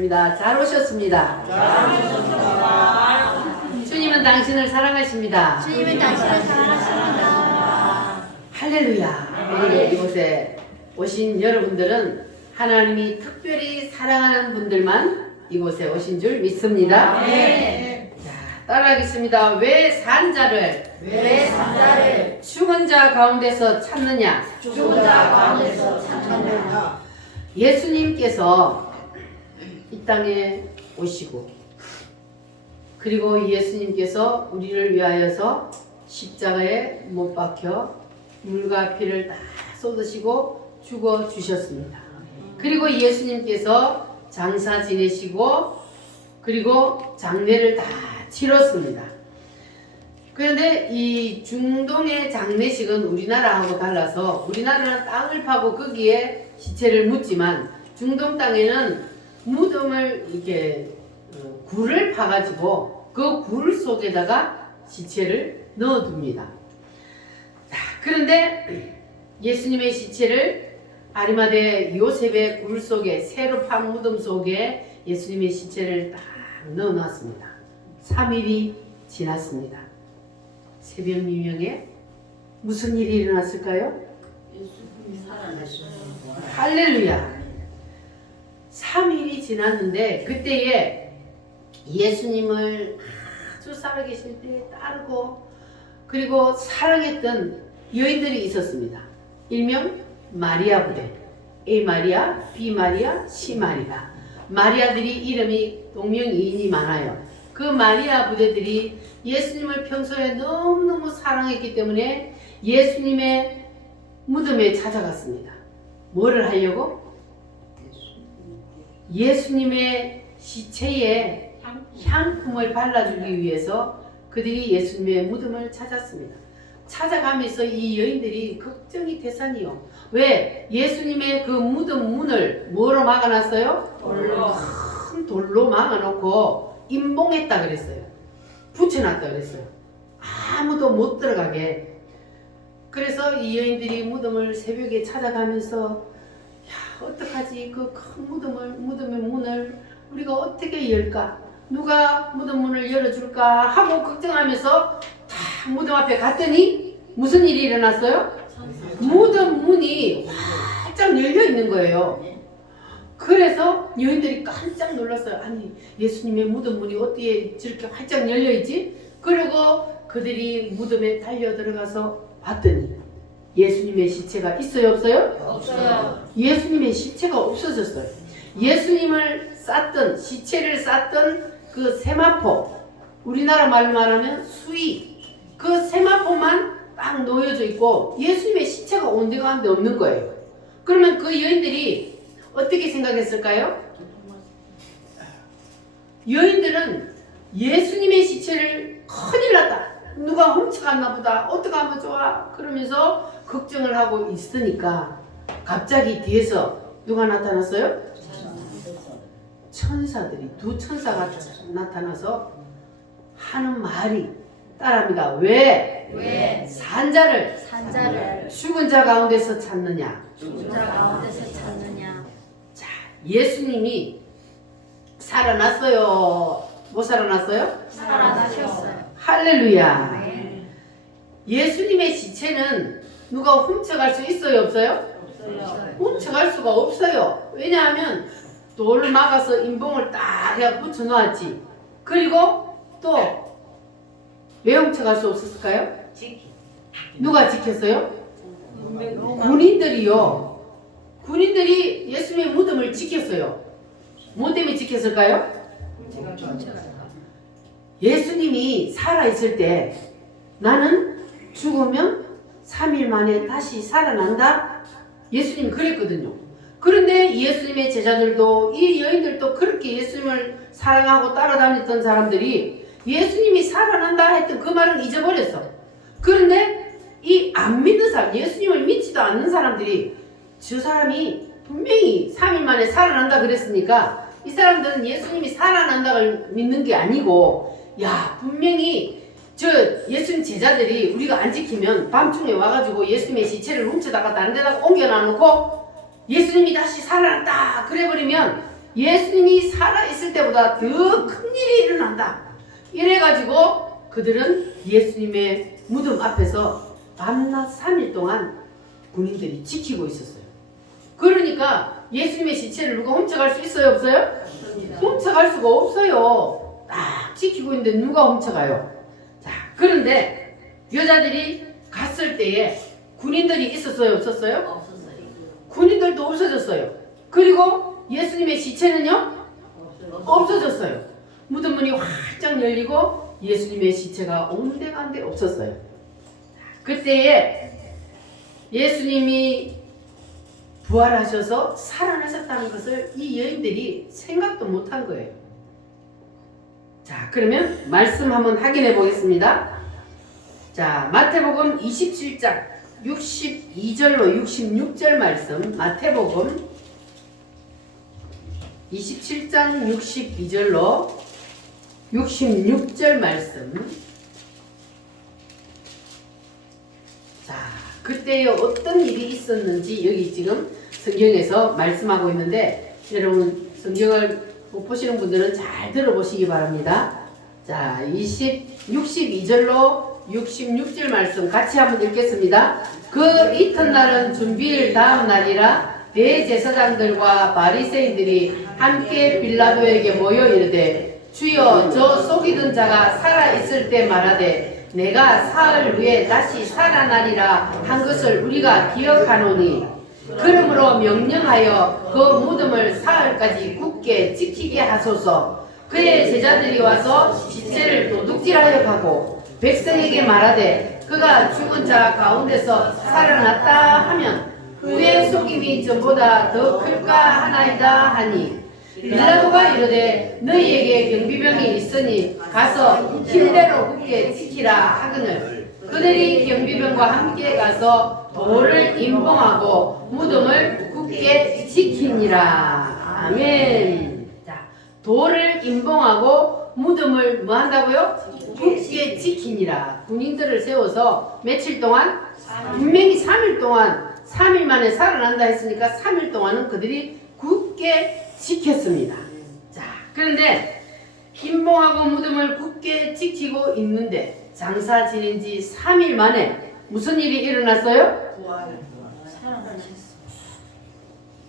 찬양하겠습니다. 잘 오셨습니다. 주님은 당신을 사랑하십니다. 주님은 당신을 사랑하십니다. 할렐루야. 오늘 이곳에 오신 여러분들은 하나님이 특별히 사랑하는 분들만 이곳에 오신 줄 믿습니다. 네. 자, 따라하겠습니다. 왜 산자를 왜 산자를 죽은 자 가운데서 찾느냐? 죽은 자 가운데서 찾느냐? 예수님께서 이 땅에 오시고 그리고 예수님께서 우리를 위하여서 십자가에 못 박혀 물과 피를 다 쏟으시고 죽어 주셨습니다. 그리고 예수님께서 장사 지내시고 그리고 장례를 다 치렀습니다. 그런데 이 중동의 장례식은 우리나라하고 달라서 우리나라는 땅을 파고 거기에 시체를 묻지만 중동 땅에는 무덤을 이렇게 굴을 파가지고 그 굴 속에다가 시체를 넣어둡니다. 자, 그런데 예수님의 시체를 아리마대 요셉의 굴 속에 새로 판 무덤 속에 예수님의 시체를 딱 넣어놨습니다. 3일이 지났습니다. 새벽 미명에 무슨 일이 일어났을까요? 예수님이 살아나셨습니다. 할렐루야. 3일이 지났는데 그때에 예수님을 아주 살아계실 때 따르고 그리고 사랑했던 여인들이 있었습니다. 일명 마리아 부대, A 마리아, B 마리아, C 마리아. 마리아들이 이름이 동명이인이 많아요. 그 마리아 부대들이 예수님을 평소에 너무너무 사랑했기 때문에 예수님의 무덤에 찾아갔습니다. 뭐를 하려고? 예수님의 시체에 향품을 발라주기 위해서 그들이 예수님의 무덤을 찾았습니다. 찾아가면서 이 여인들이 걱정이 되산이요. 왜? 예수님의 그 무덤 문을 뭐로 막아놨어요? 큰 돌로 막아놓고 임봉했다 그랬어요. 붙여놨다 그랬어요. 아무도 못 들어가게. 그래서 이 여인들이 무덤을 새벽에 찾아가면서 야, 어떡하지? 그 큰 무덤의 문을 우리가 어떻게 열까? 누가 무덤 문을 열어줄까? 하고 걱정하면서 다 무덤 앞에 갔더니 무슨 일이 일어났어요? 무덤 문이 활짝 열려 있는 거예요. 그래서 여인들이 깜짝 놀랐어요. 아니, 예수님의 무덤 문이 어떻게 저렇게 활짝 열려 있지? 그리고 그들이 무덤에 달려 들어가서 봤더니 예수님의 시체가 있어요, 없어요? 없어요. 예수님의 시체가 없어졌어요. 예수님을 쌌던, 시체를 쌌던 그 세마포, 우리나라 말로 말하면 수의, 그 세마포만 딱 놓여져 있고 예수님의 시체가 온데간데 없는 거예요. 그러면 그 여인들이 어떻게 생각했을까요? 여인들은 예수님의 시체를 큰일 났다. 누가 훔쳐갔나 보다. 어떻게 하면 좋아? 그러면서 걱정을 하고 있으니까 갑자기 뒤에서 누가 나타났어요? 천사들이, 두 천사가 나타나서 하는 말이 따라합니다. 왜? 산자를 죽은 자 가운데서 찾느냐? 죽은 자 가운데서 찾느냐? 자, 예수님이 살아났어요. 못 살아났어요? 살아나셨어요. 할렐루야. 네. 예수님의 시체는 누가 훔쳐갈 수 있어요, 없어요? 없어요. 훔쳐갈 수가 없어요. 왜냐하면 돌을 막아서 인봉을 딱 해서 붙여 놓았지. 그리고 또 왜 훔쳐갈 수 없었을까요? 누가 지켰어요? 군인들이요. 군인들이 예수님의 무덤을 지켰어요. 뭐 때문에 지켰을까요? 예수님이 살아있을 때 나는 죽으면 3일 만에 다시 살아난다. 예수님 그랬거든요. 그런데 예수님의 제자들도 이 여인들도 그렇게 예수님을 사랑하고 따라다녔던 사람들이 예수님이 살아난다 했던 그 말은 잊어버렸어. 그런데 이 안 믿는 사람, 예수님을 믿지도 않는 사람들이 저 사람이 분명히 3일 만에 살아난다 그랬으니까 이 사람들은 예수님이 살아난다를 믿는 게 아니고 야, 분명히 저 예수님 제자들이 우리가 안 지키면 밤중에 와가지고 예수님의 시체를 훔쳐다가 다른 데다가 옮겨놔놓고 예수님이 다시 살아났다 그래버리면 예수님이 살아있을 때보다 더 큰 일이 일어난다. 이래가지고 그들은 예수님의 무덤 앞에서 밤낮 3일 동안 군인들이 지키고 있었어요. 그러니까 예수님의 시체를 누가 훔쳐갈 수 있어요? 없어요? 훔쳐갈 수가 없어요. 딱 지키고 있는데 누가 훔쳐가요? 자, 그런데 여자들이 갔을 때에 군인들이 있었어요? 없었어요? 없었어요. 군인들도 없어졌어요. 그리고 예수님의 시체는요? 없어졌어요. 무덤 문이 활짝 열리고 예수님의 시체가 온데간데 없었어요. 그때에 예수님이 부활하셔서 살아나셨다는 것을 이 여인들이 생각도 못한 거예요. 자, 그러면 말씀 한번 확인해 보겠습니다. 자, 마태복음 27장 62절로 66절 말씀, 마태복음 27장 62절로 66절 말씀. 자, 그때에 어떤 일이 있었는지 여기 지금 성경에서 말씀하고 있는데, 여러분 성경을 못 보시는 분들은 잘 들어보시기 바랍니다. 자, 62절로 66절 말씀 같이 한번 읽겠습니다. 그 이튿날은 준비일 다음 날이라 대제사장들과 바리새인들이 함께 빌라도에게 모여 이르되, 주여, 저 속이던 자가 살아있을 때 말하되 내가 사흘 후에 다시 살아나리라 한 것을 우리가 기억하노니, 그러므로 명령하여 그 무덤을 사흘까지 굳게 지키게 하소서. 그의 제자들이 와서 시체를 도둑질하여 가고 백성에게 말하되 그가 죽은 자 가운데서 살아났다 하면 그의 속임이 전보다 더 클까 하나이다 하니, 빌라도가 이르되 너희에게 경비병이 있으니 가서 힘대로 굳게 지키라 하거늘, 그들이 경비병과 함께 가서 돌을 임봉하고 무덤을 굳게 지키니라. 아멘. 자, 돌을 임봉하고 무덤을 뭐 한다고요? 굳게 지키니라. 군인들을 세워서 며칠 동안? 분명히 3일 동안, 3일 만에 살아난다 했으니까 3일 동안은 그들이 굳게 지켰습니다. 자, 그런데 임봉하고 무덤을 굳게 지키고 있는데 장사 지낸 지 3일 만에 무슨 일이 일어났어요?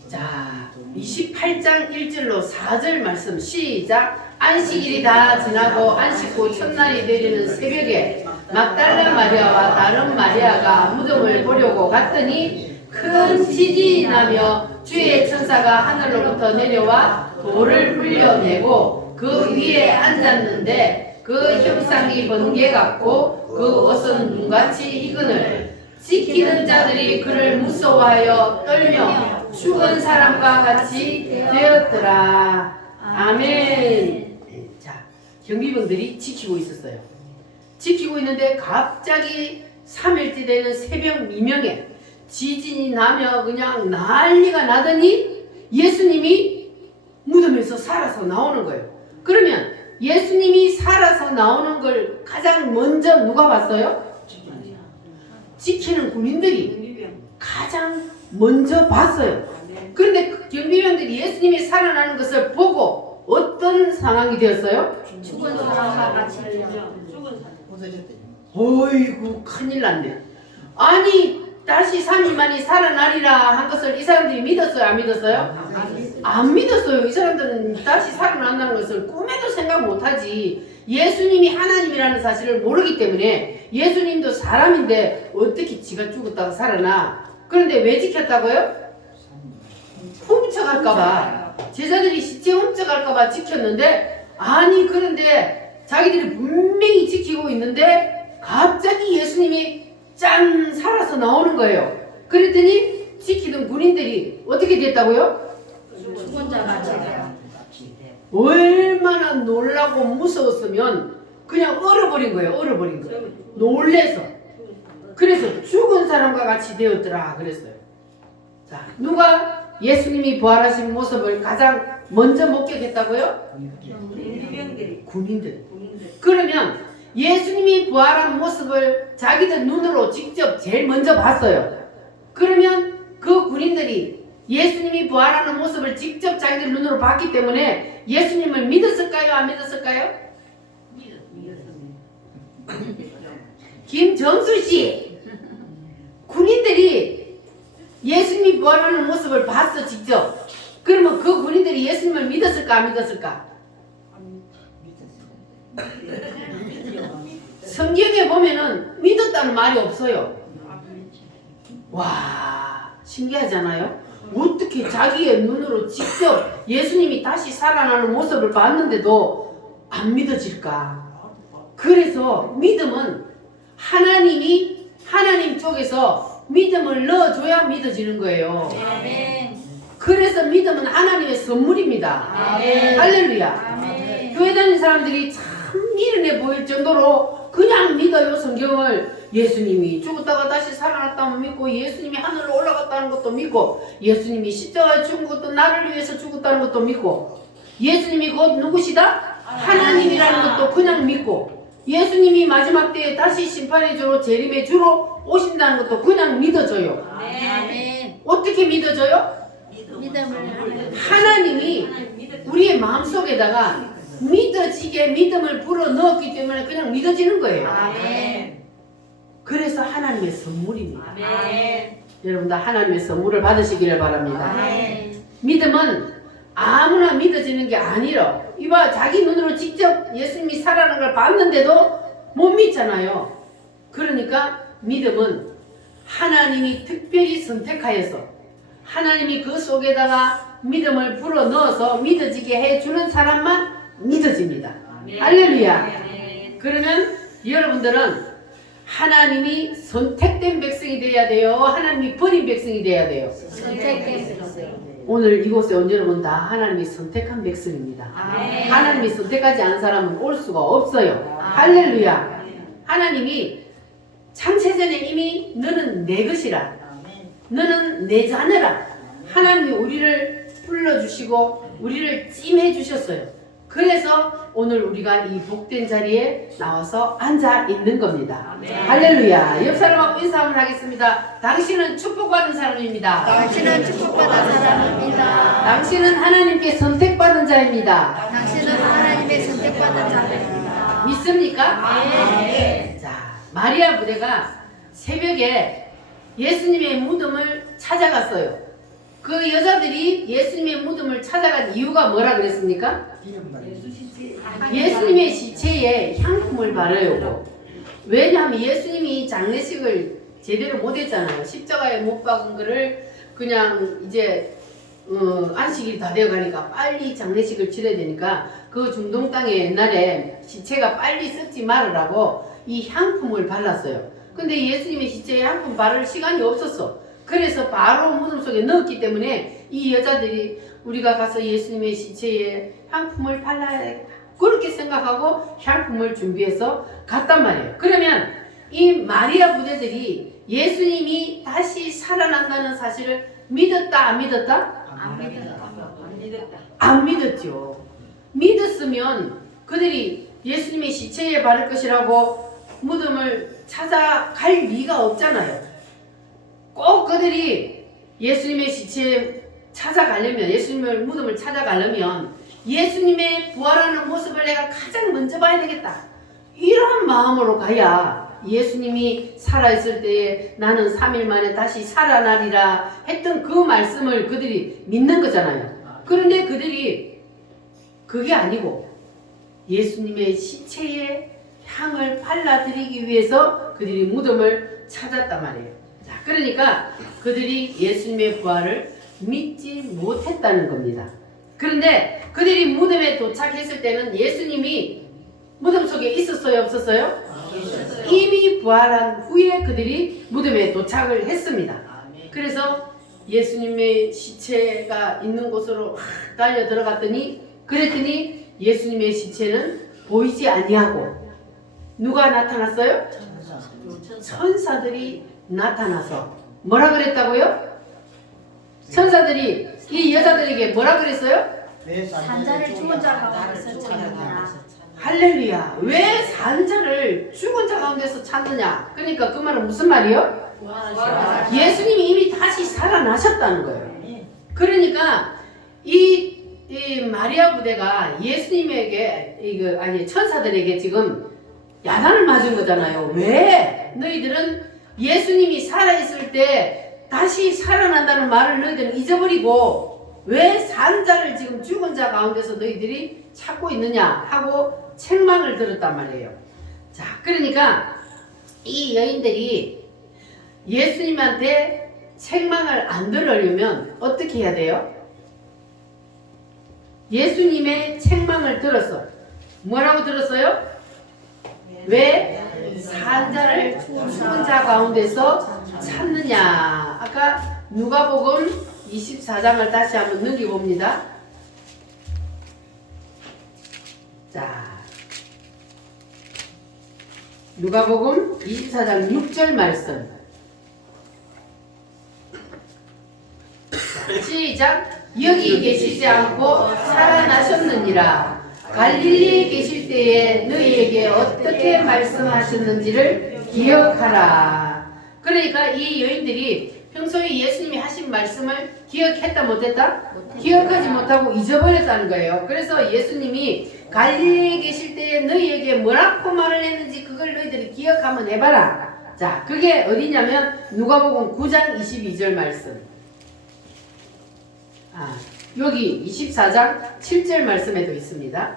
자, 28장 1절로 4절 말씀 시작. 안식일이 다 지나고 안식 후 첫날이 되리는 새벽에 막달라 마리아와 다른 마리아가 무덤을 보려고 갔더니 큰 지진이 나며 주의 천사가 하늘로부터 내려와 돌을 불려내고 그 위에 앉았는데 그 형상이 번개 같고 그 옷은 눈같이 익은을, 지키는 자들이 그를 무서워하여 떨며 죽은 사람과 같이 되었더라. 아멘. 자, 경비병들이 지키고 있었어요. 지키고 있는데 갑자기 3일째 되는 새벽 미명에 지진이 나며 그냥 난리가 나더니 예수님이 무덤에서 살아서 나오는 거예요. 그러면 예수님이 살아서 나오는 걸 가장 먼저 누가 봤어요? 지키는 군인들이 가장 먼저 봤어요. 그런데 경비병들이 예수님이 살아나는 것을 보고 어떤 상황이 되었어요? 죽은 사람과 같이 어이구, 큰일 났네. 아니, 다시 3일 만에 살아나리라 한 것을 이 사람들이 믿었어요? 안 믿었어요? 안 믿었어요. 이 사람들은 다시 살아난다는 것을 꿈에도 생각 못하지. 예수님이 하나님이라는 사실을 모르기 때문에, 예수님도 사람인데 어떻게 지가 죽었다가 살아나. 그런데 왜 지켰다고요? 훔쳐갈까봐. 제자들이 시체 훔쳐갈까봐 지켰는데, 아니 그런데 자기들이 분명히 지키고 있는데 갑자기 예수님이 짠 살아서 나오는 거예요. 그랬더니 지키던 군인들이 어떻게 됐다고요? 죽은 자 같이 돼요. 얼마나 놀라고 무서웠으면 그냥 얼어버린 거예요. 얼어버린 거예요. 놀래서. 그래서 죽은 사람과 같이 되었더라 그랬어요. 자, 누가 예수님이 부활하신 모습을 가장 먼저 목격했다고요? 군인들. 그러면 예수님이 부활한 모습을 자기들 눈으로 직접 제일 먼저 봤어요. 그러면 그 군인들이 예수님이 부활하는 모습을 직접 자기들 눈으로 봤기 때문에 예수님을 믿었을까요? 안 믿었을까요? 김정수 씨, 군인들이 예수님이 부활하는 모습을 봤어 직접. 그러면 그 군인들이 예수님을 믿었을까 안 믿었을까? 성경에 보면은 믿었다는 말이 없어요. 와, 신기하잖아요. 어떻게 자기의 눈으로 직접 예수님이 다시 살아나는 모습을 봤는데도 안 믿어질까? 그래서 믿음은 하나님 쪽에서 믿음을 넣어줘야 믿어지는 거예요. 아멘. 그래서 믿음은 하나님의 선물입니다. 아멘. 할렐루야. 아멘. 교회 다니는 사람들이 참 미련해 보일 정도로 그냥 믿어요. 성경을 예수님이 죽었다가 다시 살아났다면 믿고, 예수님이 하늘로 올라갔다는 것도 믿고, 예수님이 십자가에 죽은 것도 나를 위해서 죽었다는 것도 믿고, 예수님이 곧 누구시다? 하나님이라는 것도 그냥 믿고, 예수님이 마지막 때에 다시 심판의 주로 재림의 주로 오신다는 것도 그냥 믿어져요. 아멘. 어떻게 믿어져요? 믿음을 하나님이 우리의 마음속에다가 믿어지게 믿음을 불어 넣었기 때문에 그냥 믿어지는 거예요. 아멘. 그래서 하나님의 선물입니다. 아멘. 여러분 다 하나님의 선물을 받으시기를 바랍니다. 아멘. 믿음은 아무나 믿어지는 게 아니라, 이봐, 자기 눈으로 직접 예수님이 살아나는 걸 봤는데도 못 믿잖아요. 그러니까 믿음은 하나님이 특별히 선택하여서 하나님이 그 속에다가 믿음을 불어 넣어서 믿어지게 해주는 사람만 믿어집니다. 할렐루야. 그러면 여러분들은 하나님이 선택된 백성이 되어야 돼요? 하나님이 버린 백성이 되어야 돼요? 선택된 백성. 오늘 이곳에 온 여러분 다 하나님이 선택한 백성입니다. 아멘. 하나님이 선택하지 않은 사람은 올 수가 없어요. 할렐루야. 하나님이 창세전에 이미 너는 내 것이라, 너는 내 자녀라, 하나님이 우리를 불러주시고 우리를 찜해 주셨어요. 그래서 오늘 우리가 이 복된 자리에 나와서 앉아 있는 겁니다. 할렐루야. 옆 사람하고 인사 한번 하겠습니다. 당신은 축복받은 사람입니다. 당신은 축복받은 사람입니다. 당신은 하나님께 선택받은 자입니다. 당신은 하나님의 선택받은 자입니다. 믿습니까? 네. 자, 마리아 부대가 새벽에 예수님의 무덤을 찾아갔어요. 그 여자들이 예수님의 무덤을 찾아간 이유가 뭐라 그랬습니까? 예수님의 시체에 향품을 바르려고. 왜냐하면 예수님이 장례식을 제대로 못했잖아요. 십자가에 못 박은 거를 그냥 이제 안식이 다 되어가니까 빨리 장례식을 치러야 되니까 그 중동 땅에 옛날에 시체가 빨리 썩지 말으라고 이 향품을 발랐어요. 근데 예수님의 시체에 향품 바를 시간이 없었어. 그래서 바로 무덤 속에 넣었기 때문에 이 여자들이 우리가 가서 예수님의 시체에 향품을 발라야 돼, 그렇게 생각하고 향품을 준비해서 갔단 말이에요. 그러면 이 마리아 부대들이 예수님이 다시 살아난다는 사실을 믿었다 안 믿었다? 안 믿었죠. 믿었으면 그들이 예수님의 시체에 바를 것이라고 무덤을 찾아갈 리가 없잖아요. 꼭 그들이 예수님의 시체에 찾아가려면, 예수님의 무덤을 찾아가려면 예수님의 부활하는 모습을 내가 가장 먼저 봐야 되겠다, 이런 마음으로 가야 예수님이 살아있을 때에 나는 3일 만에 다시 살아나리라 했던 그 말씀을 그들이 믿는 거잖아요. 그런데 그들이 그게 아니고 예수님의 시체에 향을 발라드리기 위해서 그들이 무덤을 찾았단 말이에요. 자, 그러니까 그들이 예수님의 부활을 믿지 못했다는 겁니다. 그런데 그들이 무덤에 도착했을 때는 예수님이 무덤 속에 있었어요, 없었어요? 이미 부활한 후에 그들이 무덤에 도착을 했습니다. 그래서 예수님의 시체가 있는 곳으로 달려 들어갔더니, 그랬더니 예수님의 시체는 보이지 아니하고 누가 나타났어요? 천사들이 나타나서 뭐라 그랬다고요? 천사들이 이 여자들에게 뭐라 그랬어요? 산자를 죽은 자가 말해서 찾느냐. 할렐루야. 왜 산자를 죽은 자 가운데서 찾느냐? 그러니까 그 말은 무슨 말이요? 예수님이 이미 다시 살아나셨다는 거예요. 그러니까 이 마리아 부대가 예수님에게 천사들에게 지금 야단을 맞은 거잖아요. 왜? 너희들은 예수님이 살아있을 때 다시 살아난다는 말을 너희들은 잊어버리고 왜 산 자를 지금 죽은 자 가운데서 너희들이 찾고 있느냐 하고 책망을 들었단 말이에요. 자, 그러니까 이 여인들이 예수님한테 책망을 안 들으려면 어떻게 해야 돼요? 예수님의 책망을 들었어. 뭐라고 들었어요? 왜 산자를 죽은 자 가운데서 찾느냐. 아까 누가복음 24장을 다시 한번 넘겨봅니다. 자, 누가복음 24장 6절 말씀. 자, 시작. 여기 계시지 않고 살아나셨느니라. 갈릴리에 계실 때에 너희에게 어떻게 말씀하셨는지를 기억하라. 그러니까 이 여인들이 평소에 예수님이 하신 말씀을 기억했다 못했다? 기억하지 못하고 잊어버렸다는 거예요. 그래서 예수님이 갈릴리에 계실 때에 너희에게 뭐라고 말을 했는지 그걸 너희들이 기억 한번 해봐라. 자, 그게 어디냐면 누가복음 9장 22절 말씀. 여기 24장 7절 말씀에도 있습니다.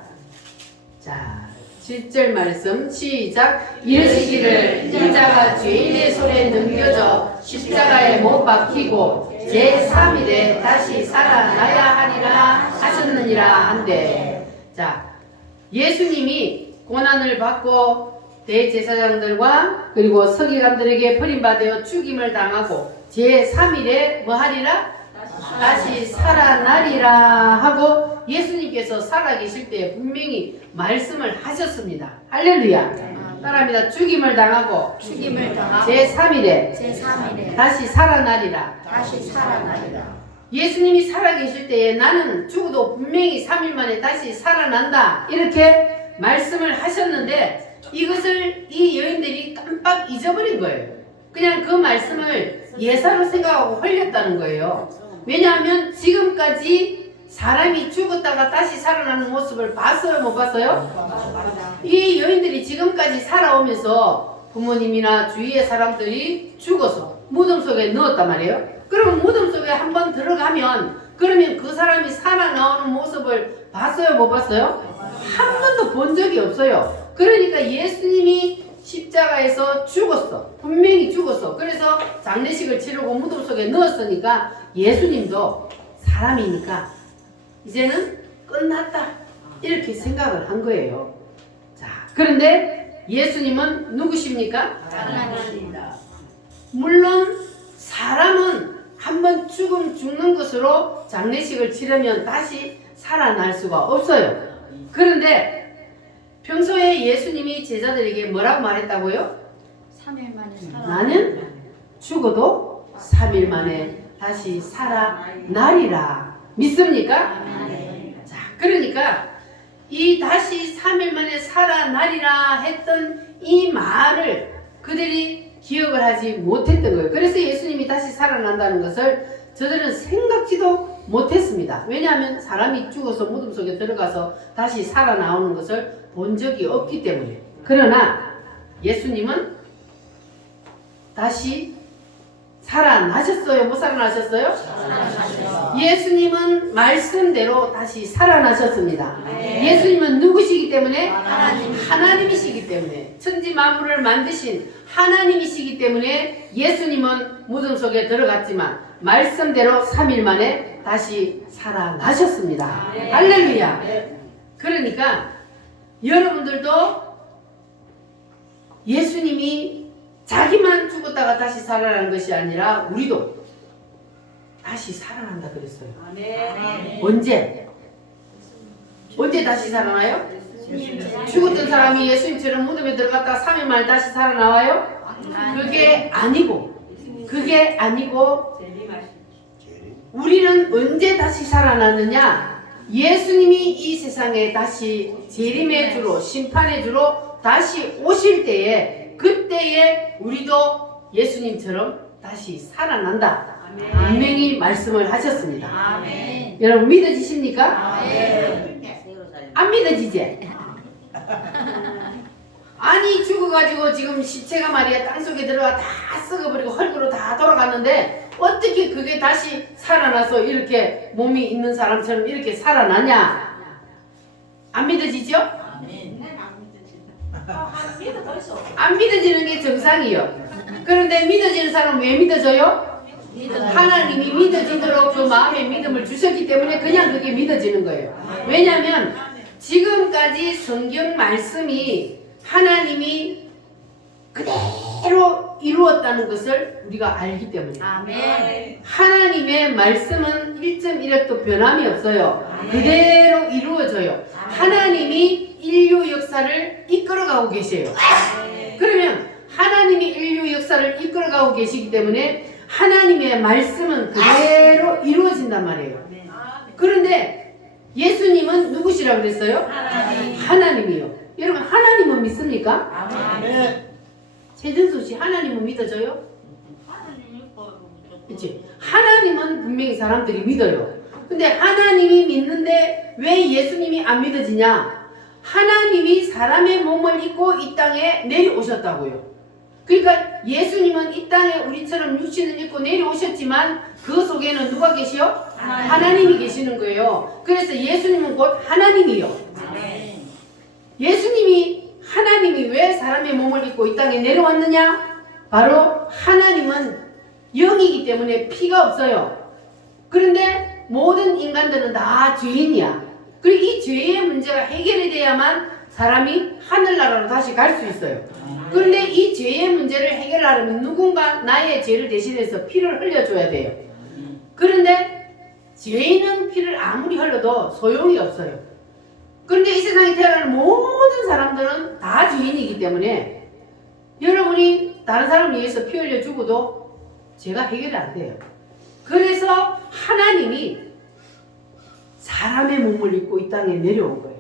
자, 7절 말씀 시작. 이르시기를 인자가 죄인의 손에 넘겨져 십자가에 못 박히고 제3일에 다시 살아나야 하리라 하셨느니라 한데, 자, 예수님이 고난을 받고 대제사장들과 그리고 서기관들에게 버림받아 죽임을 당하고 제3일에 뭐 하리라? 다시 살아나리라 하고 예수님께서 살아계실 때 분명히 말씀을 하셨습니다. 할렐루야. 따라합니다. 죽임을 당하고 제3일에 다시 살아나리라. 예수님이 살아계실 때에 나는 죽어도 분명히 3일 만에 다시 살아난다 이렇게 말씀을 하셨는데 이것을 이 여인들이 깜빡 잊어버린 거예요. 그냥 그 말씀을 예사로 생각하고 흘렸다는 거예요. 왜냐하면 지금까지 사람이 죽었다가 다시 살아나는 모습을 봤어요? 못 봤어요? 이 여인들이 지금까지 살아오면서 부모님이나 주위의 사람들이 죽어서 무덤 속에 넣었단 말이에요. 그러면 무덤 속에 한번 들어가면 그러면 그 사람이 살아나오는 모습을 봤어요? 못 봤어요? 한 번도 본 적이 없어요. 그러니까 예수님이 십자가에서 죽었어. 분명히 죽었어. 그래서 장례식을 치르고 무덤 속에 넣었으니까 예수님도 사람이니까 이제는 끝났다 이렇게 생각을 한 거예요. 자, 그런데 예수님은 누구십니까? 하나님입니다. 물론 사람은 한번 죽는 것으로 장례식을 치르면 다시 살아날 수가 없어요. 그런데 평소에 예수님이 제자들에게 뭐라고 말했다고요? 3일 만에 나는 죽어도 3일 만에 다시 살아나리라. 믿습니까? 자, 그러니까 이 다시 3일 만에 살아나리라 했던 이 말을 그들이 기억을 하지 못했던 거예요. 그래서 예수님이 다시 살아난다는 것을 저들은 생각지도 못했습니다. 왜냐하면 사람이 죽어서 무덤 속에 들어가서 다시 살아나오는 것을 본 적이 없기 때문에. 그러나 예수님은 다시 살아나셨어요? 못 살아나셨어요? 예수님은 말씀대로 다시 살아나셨습니다. 예수님은 누구시기 때문에? 하나님이시기 때문에. 천지 만물을 만드신 하나님이시기 때문에 예수님은 무덤 속에 들어갔지만 말씀대로 3일 만에 다시 살아나셨습니다. 할렐루야. 그러니까 여러분들도 예수님이 자기만 죽었다가 다시 살아나는 것이 아니라 우리도 다시 살아난다 그랬어요. 언제? 언제 다시 살아나요? 죽었던 사람이 예수님처럼 무덤에 들어갔다가 3일 만에 다시 살아나와요? 그게 아니고 우리는 언제 다시 살아나느냐? 예수님이 이 세상에 다시 재림의 주로 심판의 주로 다시 오실 때에 그때에 우리도 예수님처럼 다시 살아난다. 분명히 말씀을 하셨습니다. 아멘. 여러분 믿어지십니까? 아멘. 안 믿어지지? 아니 죽어가지고 지금 시체가 말이야 땅속에 들어가 다 썩어버리고 헐그로 다 돌아갔는데 어떻게 그게 다시 살아나서 이렇게 몸이 있는 사람처럼 이렇게 살아나냐? 안 믿어지죠? 안 믿어지는 게 정상이요. 그런데 믿어지는 사람은 왜 믿어져요? 하나님이 믿어지도록 그 마음에 믿음을 주셨기 때문에 그냥 그게 믿어지는 거예요. 왜냐하면 지금까지 성경 말씀이 하나님이 그대로 이루었다는 것을 우리가 알기 때문에 아멘. 하나님의 말씀은 1.1핵도 변함이 없어요. 그대로 이루어져요. 하나님이 인류 역사를 이끌어가고 계세요. 그러면 하나님이 인류 역사를 이끌어가고 계시기 때문에 하나님의 말씀은 그대로 이루어진단 말이에요. 그런데 예수님은 누구시라고 그랬어요? 하나님이요. 여러분 하나님은 믿습니까? 최준수 씨 하나님은 믿어져요? 그치? 하나님은 분명히 사람들이 믿어요. 근데 하나님이 믿는데 왜 예수님이 안 믿어지냐? 하나님이 사람의 몸을 입고 이 땅에 내려오셨다고요. 그러니까 예수님은 이 땅에 우리처럼 육신을 입고 내려오셨지만 그 속에는 누가 계시요? 하나님이 계시는 거예요. 그래서 예수님은 곧 하나님이요. 예수님이 하나님이 왜 사람의 몸을 입고 이 땅에 내려왔느냐? 바로 하나님은 영이기 때문에 피가 없어요. 그런데 모든 인간들은 다 죄인이야. 그리고 이 죄의 문제가 해결이 돼야만 사람이 하늘나라로 다시 갈 수 있어요. 그런데 이 죄의 문제를 해결하려면 누군가 나의 죄를 대신해서 피를 흘려줘야 돼요. 그런데 죄인은 피를 아무리 흘려도 소용이 없어요. 그런데 이 세상에 태어나는 모든 사람들은 다 죄인이기 때문에 여러분이 다른 사람을 위해서 피 흘려 죽어도 죄가 해결이 안 돼요. 그래서 하나님이 사람의 몸을 입고 이 땅에 내려온 거예요.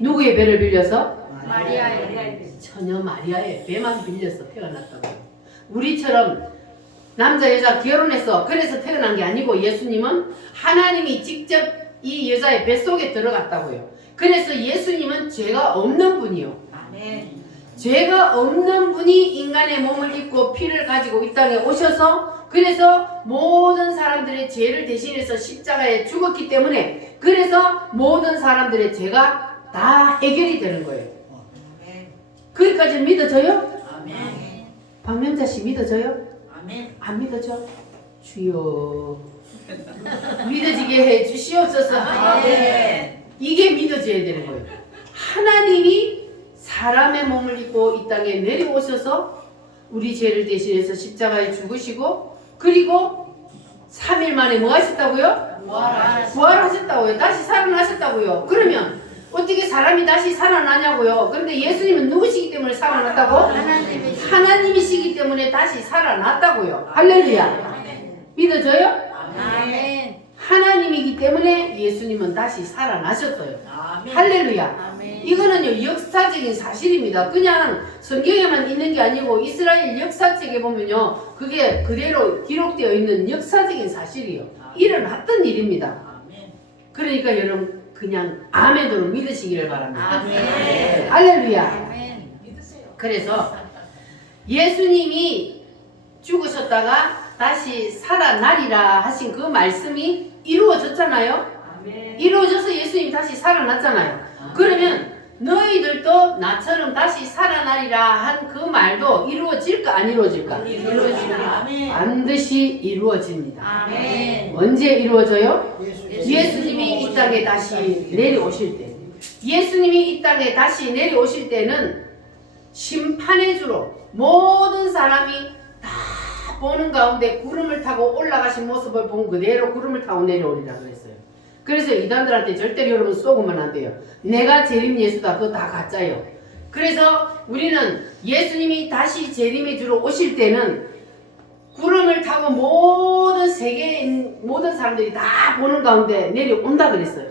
누구의 배를 빌려서? 마리아의 전혀 마리아의 배만 빌려서 태어났다고요. 우리처럼 남자 여자 결혼해서 그래서 태어난 게 아니고 예수님은 하나님이 직접 이 여자의 뱃속에 들어갔다고요. 그래서 예수님은 죄가 없는 분이요. 죄가 없는 분이 인간의 몸을 입고 피를 가지고 이 땅에 오셔서 그래서 모든 사람들의 죄를 대신해서 십자가에 죽었기 때문에 그래서 모든 사람들의 죄가 다 해결이 되는 거예요. 거기까지 믿어져요? 박명자 씨 믿어져요? 안 믿어져? 주여 믿어지게 해 주시옵소서. 이게 믿어져야 되는 거예요. 하나님이 사람의 몸을 입고 이 땅에 내려오셔서 우리 죄를 대신해서 십자가에 죽으시고 그리고 3일 만에 뭐 하셨다고요? 부활하셨다고요. 다시 살아나셨다고요. 그러면 어떻게 사람이 다시 살아나냐고요. 그런데 예수님은 누구시기 때문에 살아났다고? 하나님이시기 때문에 다시 살아났다고요. 할렐루야. 믿어져요? 아멘. 하나님이기 때문에 예수님은 다시 살아나셨어요. 할렐루야. 이거는요 역사적인 사실입니다. 그냥 성경에만 있는 게 아니고 이스라엘 역사책에 보면요 그게 그대로 기록되어 있는 역사적인 사실이요. 일어났던 일입니다. 그러니까 여러분 그냥 아멘으로 믿으시기를 바랍니다. 할렐루야. 그래서 예수님이 죽으셨다가 다시 살아나리라 하신 그 말씀이 이루어졌잖아요. 이루어져서 예수님이 다시 살아났잖아요. 그러면 너희들도 나처럼 다시 살아나리라 한 그 말도 이루어질까 안 이루어질까? 이루어집니다. 반드시 이루어집니다. 아멘. 언제 이루어져요? 예수님이 이 땅에 다시 내려오실 때. 예수님이 이 땅에 다시 내려오실 때는 심판의 주로 모든 사람이 다 보는 가운데 구름을 타고 올라가신 모습을 본 그대로 구름을 타고 내려오리라 그랬어요. 그래서 이단들한테 절대로 여러분 속으면 안 돼요. 내가 재림 예수다. 그거 다 가짜예요. 그래서 우리는 예수님이 다시 재림의 주로 오실 때는 구름을 타고 모든 세계인 모든 사람들이 다 보는 가운데 내려온다 그랬어요.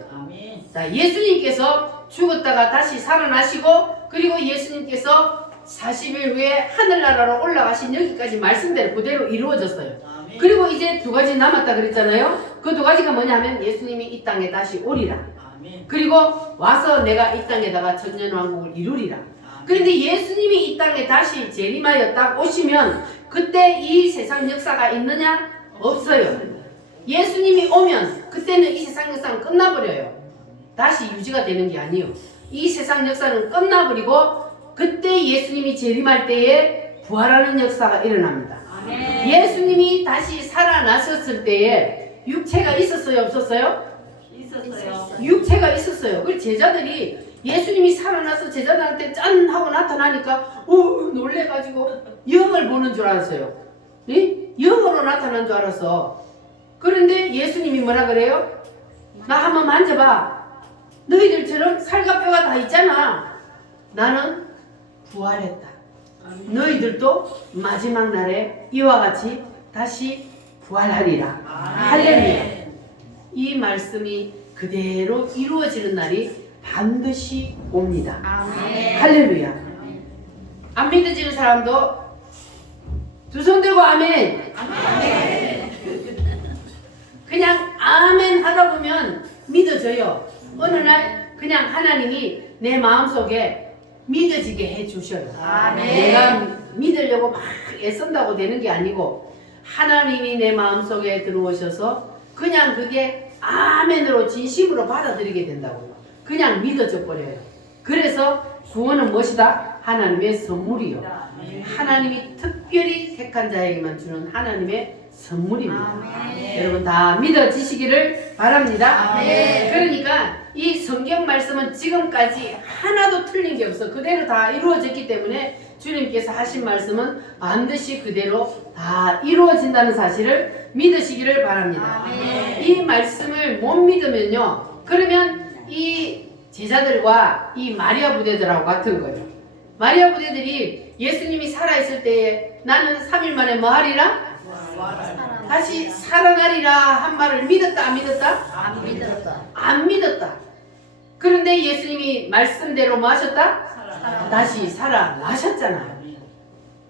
자, 예수님께서 죽었다가 다시 살아나시고 그리고 예수님께서 40일 후에 하늘나라로 올라가신 여기까지 말씀대로 그대로 이루어졌어요. 그리고 이제 두 가지 남았다 그랬잖아요. 그 두 가지가 뭐냐면 예수님이 이 땅에 다시 오리라. 그리고 와서 내가 이 땅에다가 천년왕국을 이루리라. 그런데 예수님이 이 땅에 다시 재림하여 딱 오시면 그때 이 세상 역사가 있느냐? 없어요. 예수님이 오면 그때는 이 세상 역사는 끝나버려요. 다시 유지가 되는 게 아니에요. 이 세상 역사는 끝나버리고 그때 예수님이 재림할 때에 부활하는 역사가 일어납니다. 예수님이 다시 살아나셨을 때에 육체가 있었어요? 없었어요? 있었어요. 육체가 있었어요. 그 제자들이 예수님이 살아나서 제자들한테 짠 하고 나타나니까 놀래가지고 영을 보는 줄 알았어요. 예? 영으로 나타난 줄 알았어. 그런데 예수님이 뭐라 그래요? 나 한번 만져봐. 너희들처럼 살과 뼈가 다 있잖아. 나는 부활했다. 너희들도 마지막 날에 이와 같이 다시 부활하리라. 할렐루야. 이 말씀이 그대로 이루어지는 날이 반드시 옵니다. 할렐루야. 안 믿어지는 사람도 두 손 들고 아멘. 그냥 아멘 하다 보면 믿어져요. 어느 날 그냥 하나님이 내 마음속에 믿어지게 해주셔요. 내가 믿으려고 막 애쓴다고 되는 게 아니고 하나님이 내 마음속에 들어오셔서 그냥 그게 아멘으로 진심으로 받아들이게 된다고요. 그냥 믿어져 버려요. 그래서 구원은 무엇이다? 하나님의 선물이요. 하나님이 특별히 택한 자에게만 주는 하나님의 선물입니다. 여러분 다 믿어지시기를 바랍니다. 그러니까 이 성경 말씀은 지금까지 하나도 틀린 게 없어. 그대로 다 이루어졌기 때문에 주님께서 하신 말씀은 반드시 그대로 다 이루어진다는 사실을 믿으시기를 바랍니다. 이 말씀을 못 믿으면요, 그러면 이 제자들과 이 마리아 부대들하고 같은 거예요. 마리아 부대들이 예수님이 살아있을 때에 나는 3일 만에 뭐 하리라? 다시 살아나리라 한 말을 믿었다 안 믿었다? 안 믿었다. 안 믿었다. 그런데 예수님이 말씀대로 뭐 하셨다? 다시 살아나셨잖아요.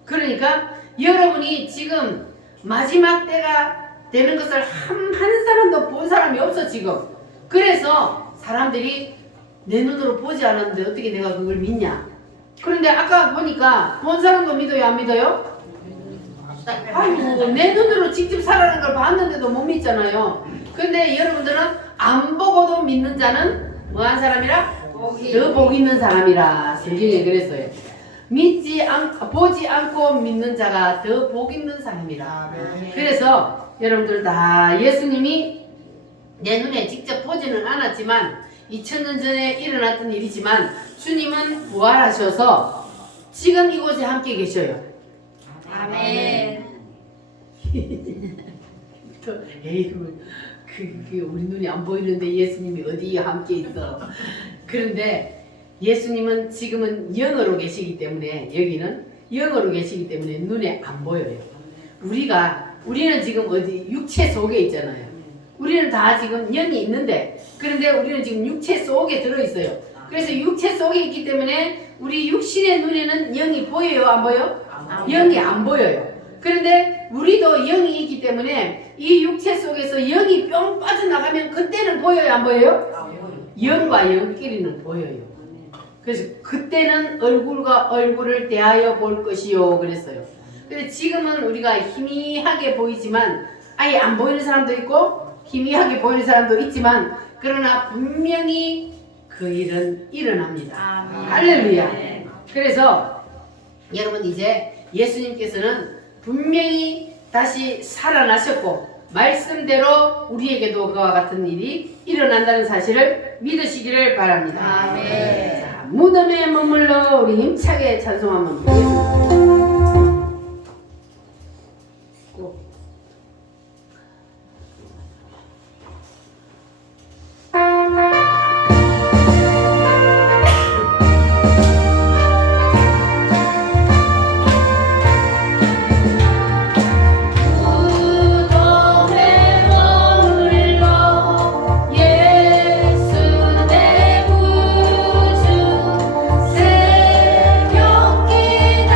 그러니까 여러분이 지금 마지막 때가 되는 것을 한 사람도 본 사람이 없어 지금. 그래서 사람들이 내 눈으로 보지 않았는데 어떻게 내가 그걸 믿냐? 그런데 아까 보니까 본 사람도 믿어요 안 믿어요? 아이고 내 눈으로 직접 살아나는 걸 봤는데도 못 믿잖아요. 근데 여러분들은 안 보고도 믿는 자는 뭐한 사람이라? 더 복 있는 사람이라 성경에 그랬어요. 보지 않고 믿는 자가 더 복 있는 사람이라. 그래서 여러분들 다 예수님이 내 눈에 직접 보지는 않았지만 2000년 전에 일어났던 일이지만 주님은 부활하셔서 지금 이곳에 함께 계셔요. 아멘. 에이구, 그게 우리 눈이 안 보이는데 예수님이 어디에 함께 있어. 그런데 예수님은 지금은 영으로 계시기 때문에 여기는 영으로 계시기 때문에 눈에 안 보여요. 우리는 지금 어디 육체 속에 있잖아요. 우리는 다 지금 영이 있는데 그런데 우리는 지금 육체 속에 들어있어요. 그래서 육체 속에 있기 때문에 우리 육신의 눈에는 영이 보여요 안 보여? 영이 안 보여요. 그런데 우리도 영이 있기 때문에 이 육체 속에서 영이 뿅 빠져나가면 그때는 보여요 안 보여요? 영과 영끼리는 보여요. 그래서 그때는 얼굴과 얼굴을 대하여 볼 것이요 그랬어요. 근데 지금은 우리가 희미하게 보이지만 아예 안 보이는 사람도 있고 희미하게 보이는 사람도 있지만 그러나 분명히 그 일은 일어납니다. 할렐루야. 그래서 여러분 이제 예수님께서는 분명히 다시 살아나셨고 말씀대로 우리에게도 그와 같은 일이 일어난다는 사실을 믿으시기를 바랍니다. 자, 무덤에 머물러 우리 힘차게 찬송 한번 부르겠습니다. 예수 내 구주 새벽 기다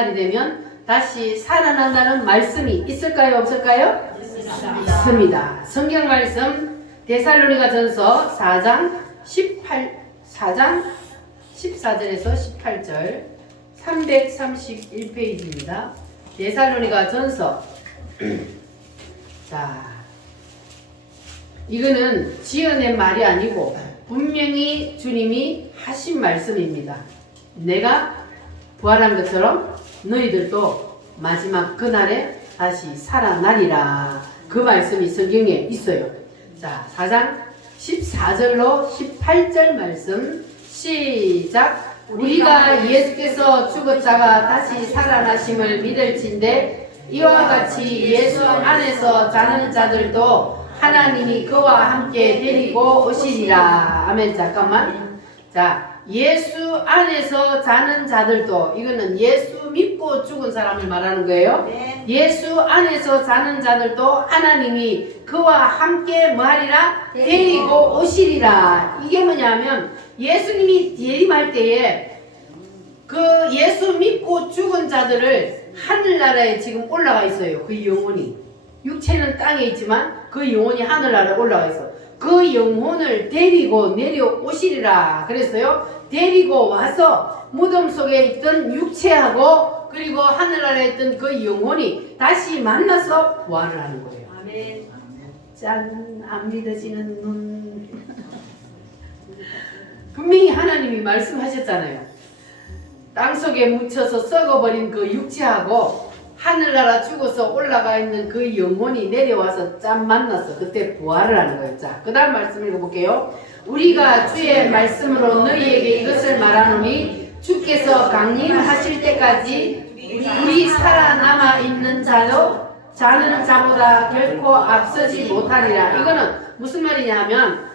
그날이 되면 다시 살아난다는 말씀이 있을까요? 없을까요? 있습니다. 성경 말씀 데살로니가전서 4장 14절에서 18절 331페이지입니다. 데살로니가전서 자, 이거는 지어낸 말이 아니고 분명히 주님이 하신 말씀입니다. 내가 부활한 것처럼 너희들도 마지막 그날에 다시 살아나리라. 그 말씀이 성경에 있어요. 자, 4장 14절로 18절 말씀 시작. 우리가 예수께서 죽었다가 다시 살아나심을 믿을진대 이와 같이 예수 안에서 자는 자들도 하나님이 그와 함께 데리고 오시리라. 아멘. 잠깐만. 자, 예수 안에서 자는 자들도, 이거는 예수 믿고 죽은 사람을 말하는 거예요. 네. 예수 안에서 자는 자들도 하나님이 그와 함께 뭐하리라? 데리고 오시리라. 이게 뭐냐면 예수님이 재림할 때에 그 예수 믿고 죽은 자들을 하늘나라에 지금 올라가 있어요. 그 영혼이. 육체는 땅에 있지만 그 영혼이 하늘나라에 올라가 있어. 그 영혼을 데리고 내려오시리라 그랬어요. 데리고 와서 무덤 속에 있던 육체하고 그리고 하늘나라에 있던 그 영혼이 다시 만나서 부활을 하는 거예요. 아멘. 짠, 안 믿어지는 눈. 분명히 하나님이 말씀하셨잖아요. 땅속에 묻혀서 썩어버린 그 육체하고 하늘나라 죽어서 올라가 있는 그 영혼이 내려와서 짠 만나서 그때 부활을 하는 거예요. 자, 그 다음 말씀 읽어볼게요. 우리가 주의 말씀으로 너희에게 이것을 말하노니 주께서 강림하실 때까지 우리 살아남아 있는 자도 자는 자보다 결코 앞서지 못하리라. 이거는 무슨 말이냐 하면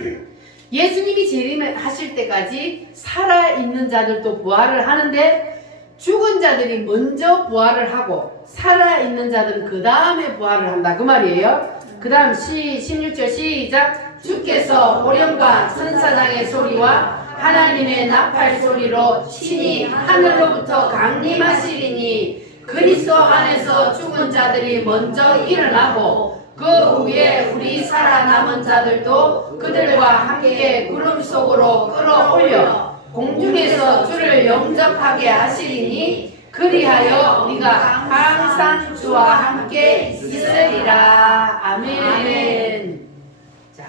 예수님이 재림하실 때까지 살아있는 자들도 부활을 하는데 죽은 자들이 먼저 부활을 하고 살아있는 자들은 그 다음에 부활을 한다 그 말이에요. 그 다음 16절 시작. 주께서 호령과 천사장의 소리와 하나님의 나팔 소리로 친히 하늘로부터 강림하시리니 그리스도 안에서 죽은 자들이 먼저 일어나고 그 후에 우리 살아남은 자들도 그들과 함께 구름 속으로 끌어올려 공중에서 주를 영접하게 하시리니 그리하여 우리가 항상 주와 함께 있으리라. 아멘. 자,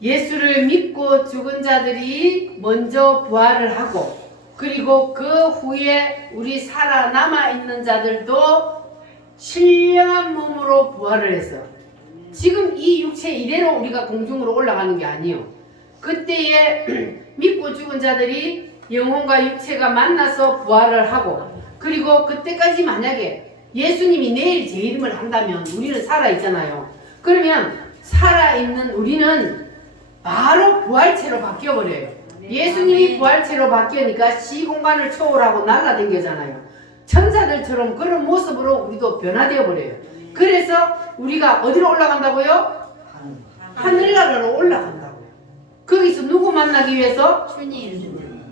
예수를 믿고 죽은 자들이 먼저 부활을 하고 그리고 그 후에 우리 살아남아 있는 자들도 신령한 몸으로 부활을 했어. 지금 이 육체 이대로 우리가 공중으로 올라가는 게 아니에요. 그때에 믿고 죽은 자들이 영혼과 육체가 만나서 부활을 하고 그리고 그때까지 만약에 예수님이 내일 재림을 한다면 우리는 살아있잖아요. 그러면 살아있는 우리는 바로 부활체로 바뀌어버려요. 예수님이 부활체로 바뀌니까 시공간을 초월하고 날아다니잖아요. 천사들처럼 그런 모습으로 우리도 변화되어 버려요. 그래서 우리가 어디로 올라간다고요? 하늘나라로 올라간다고요. 거기서 누구 만나기 위해서?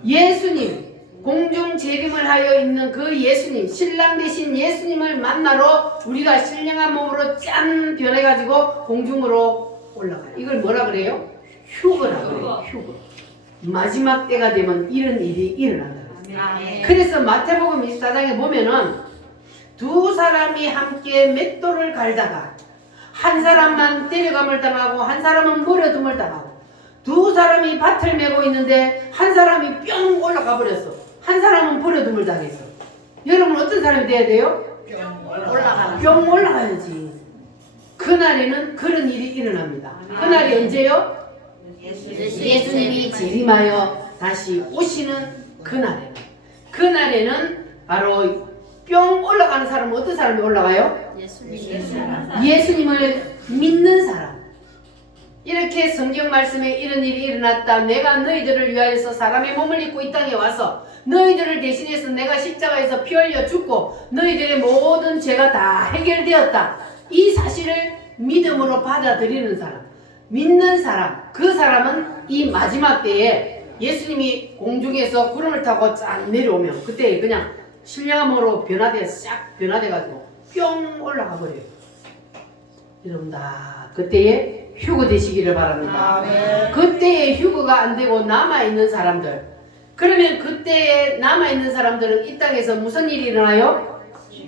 예수님, 공중 재림을 하여 있는 그 예수님, 신랑 되신 예수님을 만나러 우리가 신령한 몸으로 짠 변해가지고 공중으로 올라가요. 이걸 뭐라 그래요? 휴거라고 그래요. 휴거. 마지막 때가 되면 이런 일이 일어난다. 그래서 마태복음 24장에 보면은 두 사람이 함께 맷돌을 갈다가 한 사람만 데려감을 당하고 한 사람은 버려둠을 당하고 두 사람이 밭을 메고 있는데 한 사람이 뿅 올라가 버렸어. 한 사람은 버려둠을 당했어. 여러분 어떤 사람이 돼야 돼요? 뿅 올라가야지. 그날에는 그런 일이 일어납니다. 그날이 언제요? 예수님이 재림하여 다시 오시는 그날에는 바로 뿅 올라가는 사람은 어떤 사람이 올라가요? 예수님을 믿는 사람. 이렇게 성경 말씀에 이런 일이 일어났다. 내가 너희들을 위하여서 사람의 몸을 입고 이 땅에 와서 너희들을 대신해서 내가 십자가에서 피 흘려 죽고 너희들의 모든 죄가 다 해결되었다. 이 사실을 믿음으로 받아들이는 사람, 믿는 사람, 그 사람은 이 마지막 때에 예수님이 공중에서 구름을 타고 쫙 내려오면 그때 그냥 신령함으로 싹 변화돼가지고 뿅 올라가 버려요. 여러분 다 그때에 휴거 되시기를 바랍니다. 그때에 휴거가 안 되고 남아있는 사람들, 그러면 그때에 남아있는 사람들은 이 땅에서 무슨 일이 일어나요?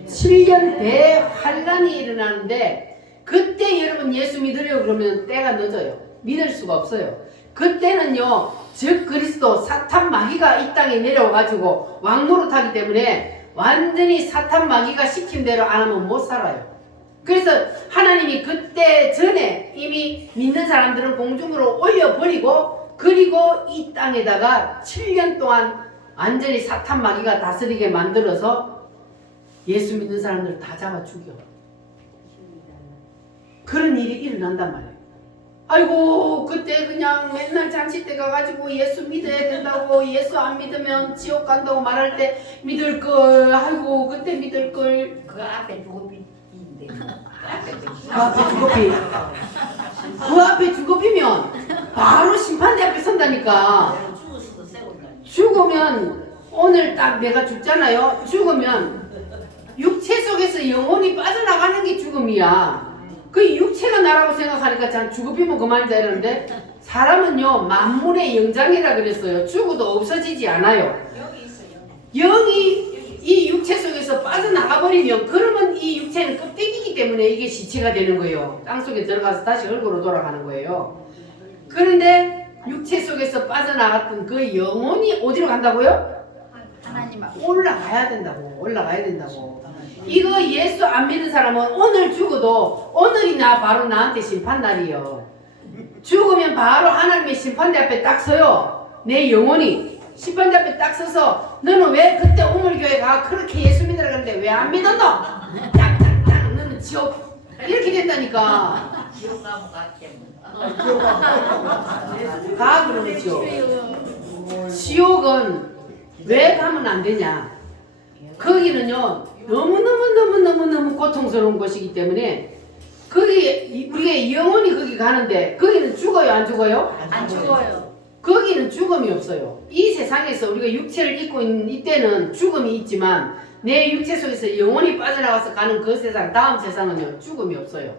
7년 대환란이 일어나는데 그때 여러분 예수 믿으려고 그러면 때가 늦어요. 믿을 수가 없어요. 그때는요 즉 그리스도 사탄 마귀가 이 땅에 내려와가지고 왕노릇하기 때문에 완전히 사탄 마귀가 시킨 대로 안 하면 못 살아요. 그래서 하나님이 그때 전에 이미 믿는 사람들은 공중으로 올려버리고 그리고 이 땅에다가 7년 동안 완전히 사탄 마귀가 다스리게 만들어서 예수 믿는 사람들을 다 잡아 죽여. 그런 일이 일어난단 말이에요. 아이고 그때 그냥 맨날 잔치 때 가가지고 예수 믿어야 된다고, 예수 안 믿으면 지옥 간다고 말할 때 믿을 걸, 아이고 그때 믿을 걸. 그 앞에 주거비인데. 그 앞에 주거비. 그 앞에 주거비면 바로 심판대 앞에 선다니까. 죽었어도 세운다. 죽으면 오늘 딱 내가 죽잖아요. 죽으면 육체 속에서 영혼이 빠져나가는 게 죽음이야. 그 육체가 나라고 생각하니까 참 죽어비면 그만이다 이러는데 사람은요 만물의 영장이라 그랬어요. 죽어도 없어지지 않아요. 여기 있어요. 영이 이 육체 속에서 빠져나가 버리면 그러면 이 육체는 껍데기이기 때문에 이게 시체가 되는 거예요. 땅속에 들어가서 다시 얼굴로 돌아가는 거예요. 그런데 육체 속에서 빠져나갔던 그 영혼이 어디로 간다고요? 하나님 앞. 올라가야 된다고. 이거 예수 안 믿는 사람은 오늘 죽어도 오늘이 바로 나한테 심판날이에요. 죽으면 바로 하나님의 심판대 앞에 딱 서요. 내 영혼이 심판대 앞에 딱 서서 너는 왜 그때 우물교회 가 그렇게 예수 믿으라 그랬는데 왜 안 믿었노? 딱딱딱 너는 지옥 이렇게 된다니까. 지옥 가면 갔겠네. 가 그러면 지옥. 지옥은 왜 가면 안 되냐? 거기는요 너무 고통스러운 곳이기 때문에 거기 우리의 영혼이 거기 가는데 거기는 죽어요 안 죽어요? 안 죽어요. 거기는 죽음이 없어요. 이 세상에서 우리가 육체를 입고 있는 이때는 죽음이 있지만 내 육체 속에서 영혼이 빠져나가서 가는 그 세상, 다음 세상은요 죽음이 없어요.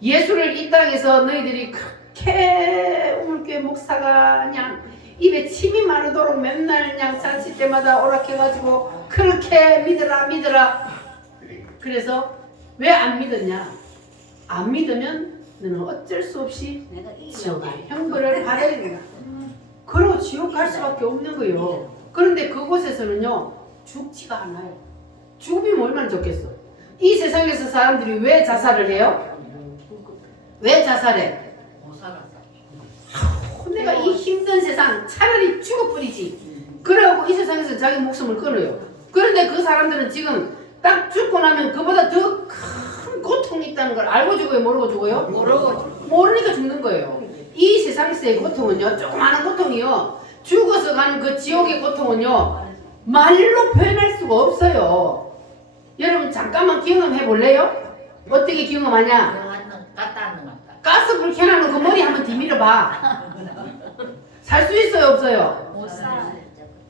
예수를 이 땅에서 너희들이 그렇게 우물교회 목사가 그냥 입에 침이 마르도록 맨날 그냥 잔치 때마다 오락해가지고 그렇게 믿어라. 그래서 왜 안 믿었냐? 안 믿으면 너는 어쩔 수 없이 지옥의 형벌을 받아야 된다. 그리고 지옥 갈 수밖에 없는 거예요. 그런데 그곳에서는요 죽지가 않아요. 죽으면 얼마나 좋겠어. 이 세상에서 사람들이 왜 자살을 해요? 왜 자살해? 못 살았어. 내가 이 힘든 세상 차라리 죽어버리지. 그래갖고 이 세상에서 자기 목숨을 끊어요. 그런데 그 사람들은 지금 딱 죽고 나면 그보다 더 큰 고통이 있다는 걸 알고 죽어요? 모르고 죽어요? 모르니까 죽는 거예요. 이 세상에서의 고통은요 조그마한 고통이요 죽어서 가는 그 지옥의 고통은요 말로 표현할 수가 없어요. 여러분 잠깐만 경험해 볼래요? 어떻게 경험하냐? 갔다 왔는 것 같다. 가스 불 켜놓은 그 머리 한번 뒤밀어 봐. 살 수 있어요 없어요? 못 살아요.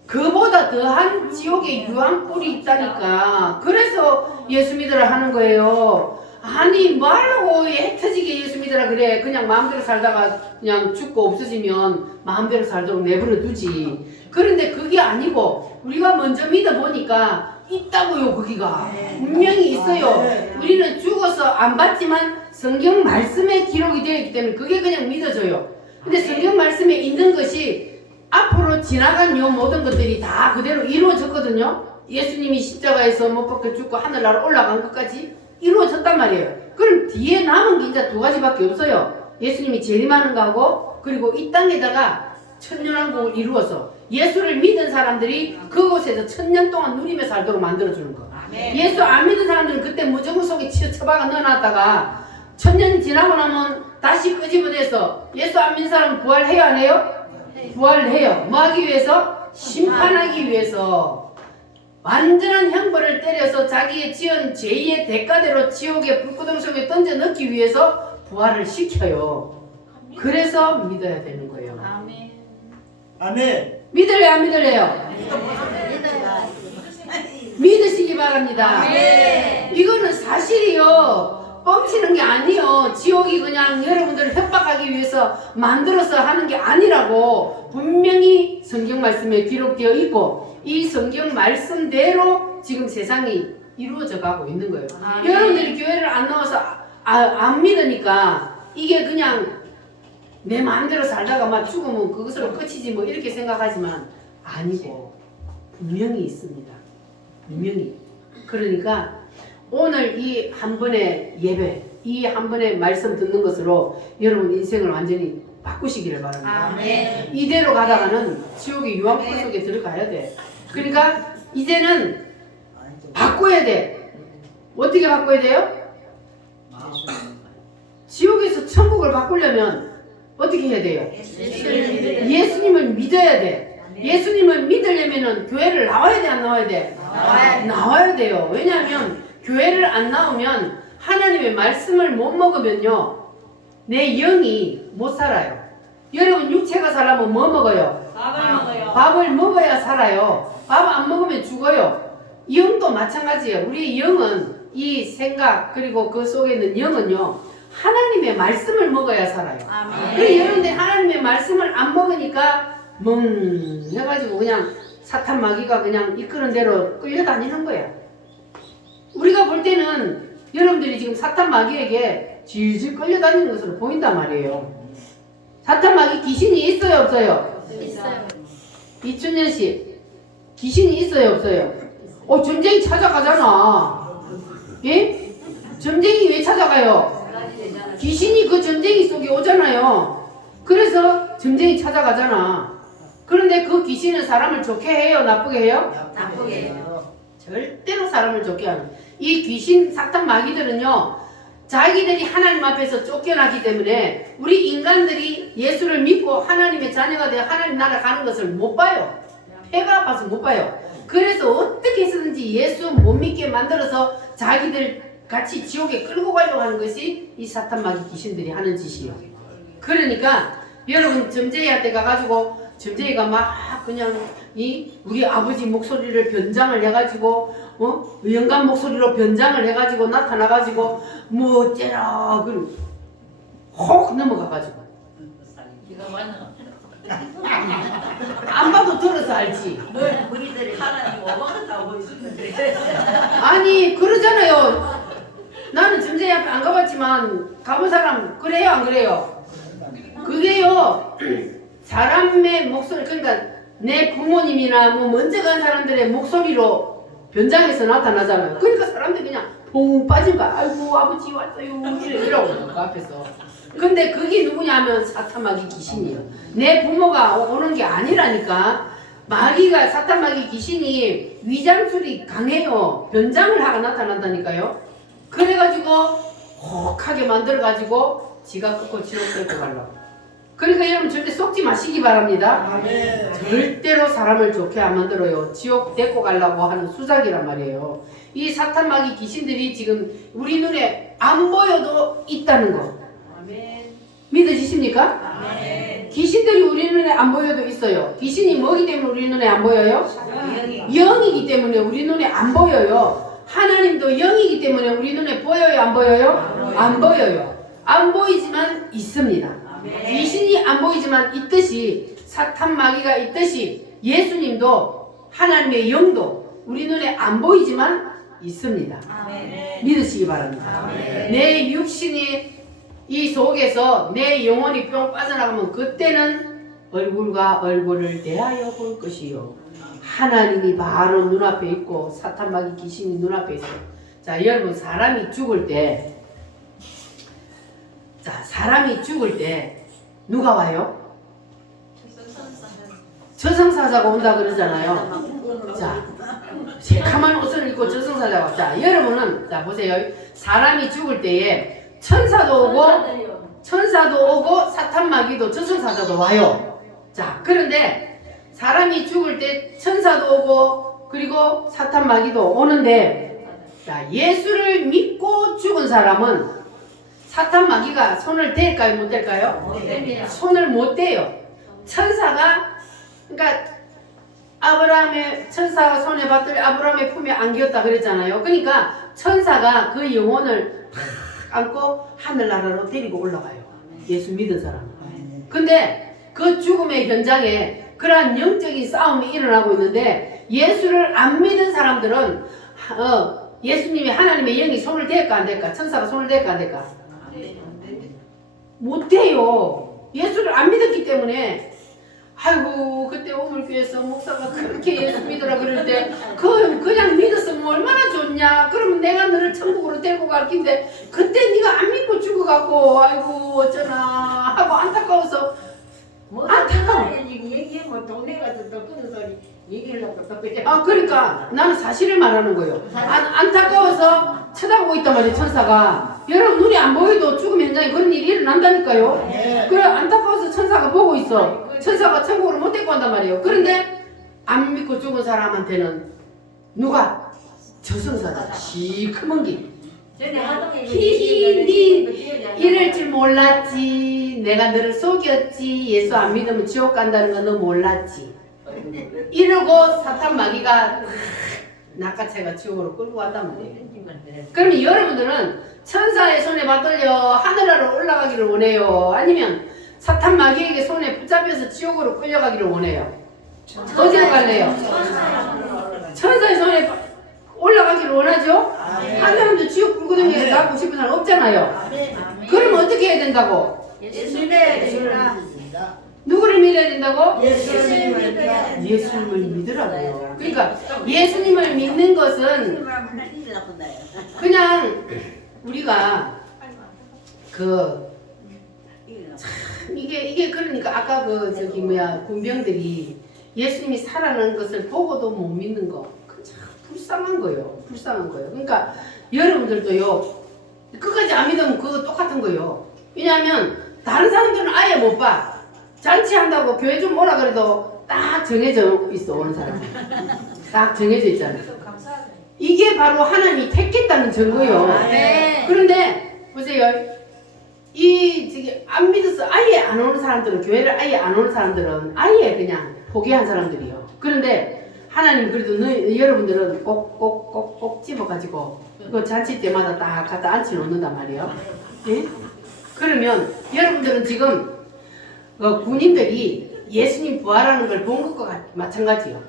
그보다 더한 지옥의 유황불이 있다니까. 그래서 예수 믿으라 하는 거예요. 아니 뭐하려고 해 터지게 예수 믿으라 그래. 그냥 마음대로 살다가 그냥 죽고 없어지면 마음대로 살도록 내버려 두지. 그런데 그게 아니고 우리가 먼저 믿어보니까 있다고요. 거기가 분명히 있어요. 우리는 죽어서 안 봤지만 성경 말씀에 기록이 되어 있기 때문에 그게 그냥 믿어져요. 근데 성경 말씀에 있는 것이 앞으로 지나간 요 모든 것들이 다 그대로 이루어졌거든요. 예수님이 십자가에서 못 박혀 죽고 하늘나라 올라간 것까지 이루어졌단 말이에요. 그럼 뒤에 남은 게 이제 두 가지밖에 없어요. 예수님이 재림하는 거하고 그리고 이 땅에다가 천년왕국을 이루어서 예수를 믿은 사람들이 그곳에서 1000년 동안 누리며 살도록 만들어주는 거. 예수 안 믿은 사람들은 그때 무저구 속에 처박아 넣어놨다가 1000년 지나고 나면 다시 끄집어내서 예수 안 믿는 사람은 부활해야 안 해요? 부활을 해요. 뭐 하기 위해서? 심판하기 위해서. 완전한 형벌을 때려서 자기의 지은 죄의 대가대로 지옥의 불구덩 속에 던져 넣기 위해서 부활을 시켜요. 그래서 믿어야 되는 거예요. 아멘. 믿을래요 안 믿을래요? 믿으시기 바랍니다. 네. 이거는 사실이요. 뻥치는 게 아니요. 지옥이 그냥 여러분들을 협박하기 위해서 만들어서 하는 게 아니라고 분명히 성경 말씀에 기록되어 있고 이 성경 말씀대로 지금 세상이 이루어져 가고 있는 거예요. 여러분들이 교회를 안 나와서 안 믿으니까 이게 그냥 내 마음대로 살다가 막 죽으면 그것으로 끝이지 뭐 이렇게 생각하지만 아니고 분명히 있습니다. 분명히. 그러니까 오늘 이 한 번의 예배, 이 한 번의 말씀 듣는 것으로 여러분 인생을 완전히 바꾸시기를 바랍니다. 아멘. 이대로 가다가는 지옥의 유황불 속에 들어가야 돼. 그러니까 이제는 바꿔야 돼. 어떻게 바꿔야 돼요? 지옥에서 천국을 바꾸려면 어떻게 해야 돼요? 예수님을 믿어야 돼. 예수님을 믿으려면 교회를 나와야 돼, 안 나와야 돼? 나와야 돼요. 왜냐하면 교회를 안 나오면 하나님의 말씀을 못 먹으면요 내 영이 못 살아요. 여러분 육체가 살려면 뭐 먹어요? 밥을 먹어요. 밥을 먹어야 살아요. 밥 안 먹으면 죽어요. 영도 마찬가지예요. 우리 영은 이 생각 그리고 그 속에 있는 영은요 하나님의 말씀을 먹어야 살아요. 그래 여러분들 하나님의 말씀을 안 먹으니까 멍 해가지고 그냥 사탄 마귀가 그냥 이끄는 대로 끌려다니는 거야. 우리가 볼 때는 여러분들이 지금 사탄 마귀에게 질질 끌려다니는 것으로 보인단 말이에요. 사탄 마귀 귀신이 있어요 없어요? 있어요. 이춘현 씨 귀신이 있어요 없어요? 점쟁이 찾아가잖아. 예? 점쟁이 왜 찾아가요? 귀신이 그 점쟁이 속에 오잖아요. 그래서 점쟁이 찾아가잖아. 그런데 그 귀신은 사람을 좋게 해요? 나쁘게 해요? 나쁘게 해요. 절대로 사람을 좋게 하는. 이 귀신 사탄 마귀들은요 자기들이 하나님 앞에서 쫓겨나기 때문에 우리 인간들이 예수를 믿고 하나님의 자녀가 되어 하나님 나라 가는 것을 못 봐요. 배가 아파서 못 봐요. 그래서 어떻게 해서든지 예수 못 믿게 만들어서 자기들 같이 지옥에 끌고 가려고 하는 것이 이 사탄 마귀 귀신들이 하는 짓이에요. 그러니까 여러분 점쟁이한테 가가지고 점쟁이가 막 그냥 우리 아버지 목소리를 변장을 해가지고 영감 목소리로 변장을 해가지고 나타나가지고 뭐 어째라 그리고 혹 넘어가가지고 이거 맞는 안 봐도 들어서 알지. 우리들이 하나님 오만한 다 하고 있었는데 아니 그러잖아요. 나는 점쟁이 앞에 안 가봤지만 가본 사람 그래요 안 그래요? 그게요 사람의 목소리 그러니까 내 부모님이나 뭐 먼저 간 사람들의 목소리로 변장해서 나타나잖아요. 그러니까 사람들이 그냥 퐁 빠진 거야. 아이고 아버지 왔어요 이러고 그 앞에서. 근데 그게 누구냐 하면 사탄 마귀 귀신이에요. 내 부모가 오는 게 아니라니까. 마귀가 사탄 마귀 귀신이 위장술이 강해요. 변장을 하고 나타난다니까요. 그래가지고 혹하게 만들어가지고 지가 끊고 지옥 데리고 가려고. 그러니까 여러분 절대 속지 마시기 바랍니다. 아멘. 절대로 사람을 좋게 안 만들어요. 지옥 데리고 가려고 하는 수작이란 말이에요. 이 사탄 마귀 귀신들이 지금 우리 눈에 안 보여도 있다는 거. 믿으시십니까? 귀신들이 우리 눈에 안 보여도 있어요. 귀신이 뭐기 때문에 우리 눈에 안 보여요? 영이기 때문에 우리 눈에 안 보여요. 하나님도 영이기 때문에 우리 눈에 보여요? 안 보여요? 안 보여요. 안 보이지만 있습니다. 귀신이 안 보이지만 있듯이 사탄 마귀가 있듯이 예수님도 하나님의 영도 우리 눈에 안 보이지만 있습니다. 믿으시기 바랍니다. 내 육신이 이 속에서 내 영혼이 뿅 빠져나가면 그때는 얼굴과 얼굴을 대하여 볼 것이요. 하나님이 바로 눈앞에 있고 사탄 마귀 귀신이 눈앞에 있어요. 자 여러분 사람이 죽을 때 사람이 죽을 때 누가 와요? 저승사자가 온다 그러잖아요. 자, 새카만 옷을 입고 저승사자가 와. 자, 여러분은 자 보세요. 사람이 죽을 때에 천사도 오고 사탄 마귀도 저승사자도 와요. 자, 그런데 사람이 죽을 때 천사도 오고 그리고 사탄 마귀도 오는데 자, 예수를 믿고 죽은 사람은 사탄 마귀가 손을 댈까요? 못 댈까요? 손을 못 대요. 천사가 그러니까 아브라함의 천사가 손에 받들려 아브라함의 품에 안겼다 그랬잖아요. 그러니까 천사가 그 영혼을 탁 안고 하늘나라로 데리고 올라가요. 예수 믿은 사람은. 근데 그 죽음의 현장에 그러한 영적인 싸움이 일어나고 있는데 예수를 안 믿은 사람들은 예수님이 하나님의 영이 손을 댈까 안 댈까? 천사가 손을 댈까 안 댈까? 못해요. 예수를 안 믿었기 때문에. 아이고 그때 오물교에서 목사가 그렇게 예수 믿으라 그럴 때 그냥 믿었으면 얼마나 좋냐. 그러면 내가 너를 천국으로 데리고 갈 긴데 그때 네가 안 믿고 죽어갖고 아이고 어쩌나 하고 안타까워서 안타까워. 얘기해 뭐 동네 가서 또 그런 소리 얘기하려고 또 그냥. 그러니까 나는 사실을 말하는 거예요. 안타까워서 쳐다보고 있단 말이에요. 천사가. 여러분 눈이 안 보여도 죽음 현장에 그런 일이 일어난다니까요. 그래 안타까워서 천사가 보고 있어. 천사가 천국으로 못 데리고 간단 말이에요. 그런데 안 믿고 죽은 사람한테는 누가? 저승사자 시커먼 길. 히히 니 이럴 줄 몰랐지. 내가 너를 속였지. 예수 안 믿으면 지옥 간다는 거 너 몰랐지. 이러고 사탄 마귀가 낚아채가 지옥으로 끌고 간단 말이에요. 그러면 여러분들은 천사의 손에 받들려 하늘나라로 올라가기를 원해요? 아니면 사탄 마귀에게 손에 붙잡혀서 지옥으로 끌려가기를 원해요? 어디로 갈래요? 천사의 손에 올라가기를 원하죠? 한 사람도 지옥 불구덩이에 나가고 싶은 사람 없잖아요. 그럼 어떻게 해야 된다고? 누구를 믿어야 된다고? 예수님을 믿으라고요. 그러니까 예수님을 믿는 것은 그냥 우리가 이게 그러니까 아까 군병들이 예수님이 살아난 것을 보고도 못 믿는 거 참 불쌍한 거예요. 그러니까 여러분들도요 끝까지 안 믿으면 그거 똑같은 거예요. 왜냐하면 다른 사람들은 아예 못 봐. 잔치한다고 교회 좀 오라 그래도 딱 정해져 있어. 오는 사람은 딱 정해져 있잖아요. 이게 바로 하나님이 택했다는 증거예요. 그런데 보세요. 안 믿어서 아예 안 오는 사람들은, 교회를 아예 안 오는 사람들은 아예 그냥 포기한 사람들이요. 그런데 하나님 그래도 여러분들은 꼭 집어가지고 그 잔치 때마다 딱 갖다 앉혀 놓는단 말이에요. 예? 그러면 여러분들은 지금 군인들이 예수님 부활하는 걸 본 것과 마찬가지요.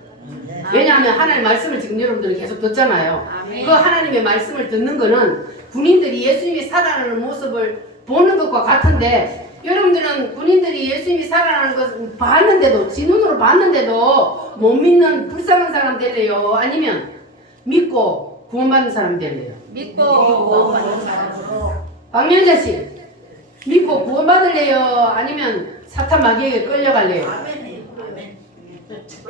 왜냐하면 하나님의 말씀을 지금 여러분들은 계속 듣잖아요. 그 하나님의 말씀을 듣는 거는 군인들이 예수님이 살아나는 모습을 보는 것과 같은데, 여러분들은 군인들이 예수님이 살아나는 것을 봤는데도, 지 눈으로 봤는데도 못 믿는 불쌍한 사람 될래요? 아니면 믿고 구원받는 사람 될래요? 믿고 구원받는 사람으로. 박명자 씨, 믿고 구원받을래요? 아니면 사탄 마귀에게 끌려갈래요? 아멘.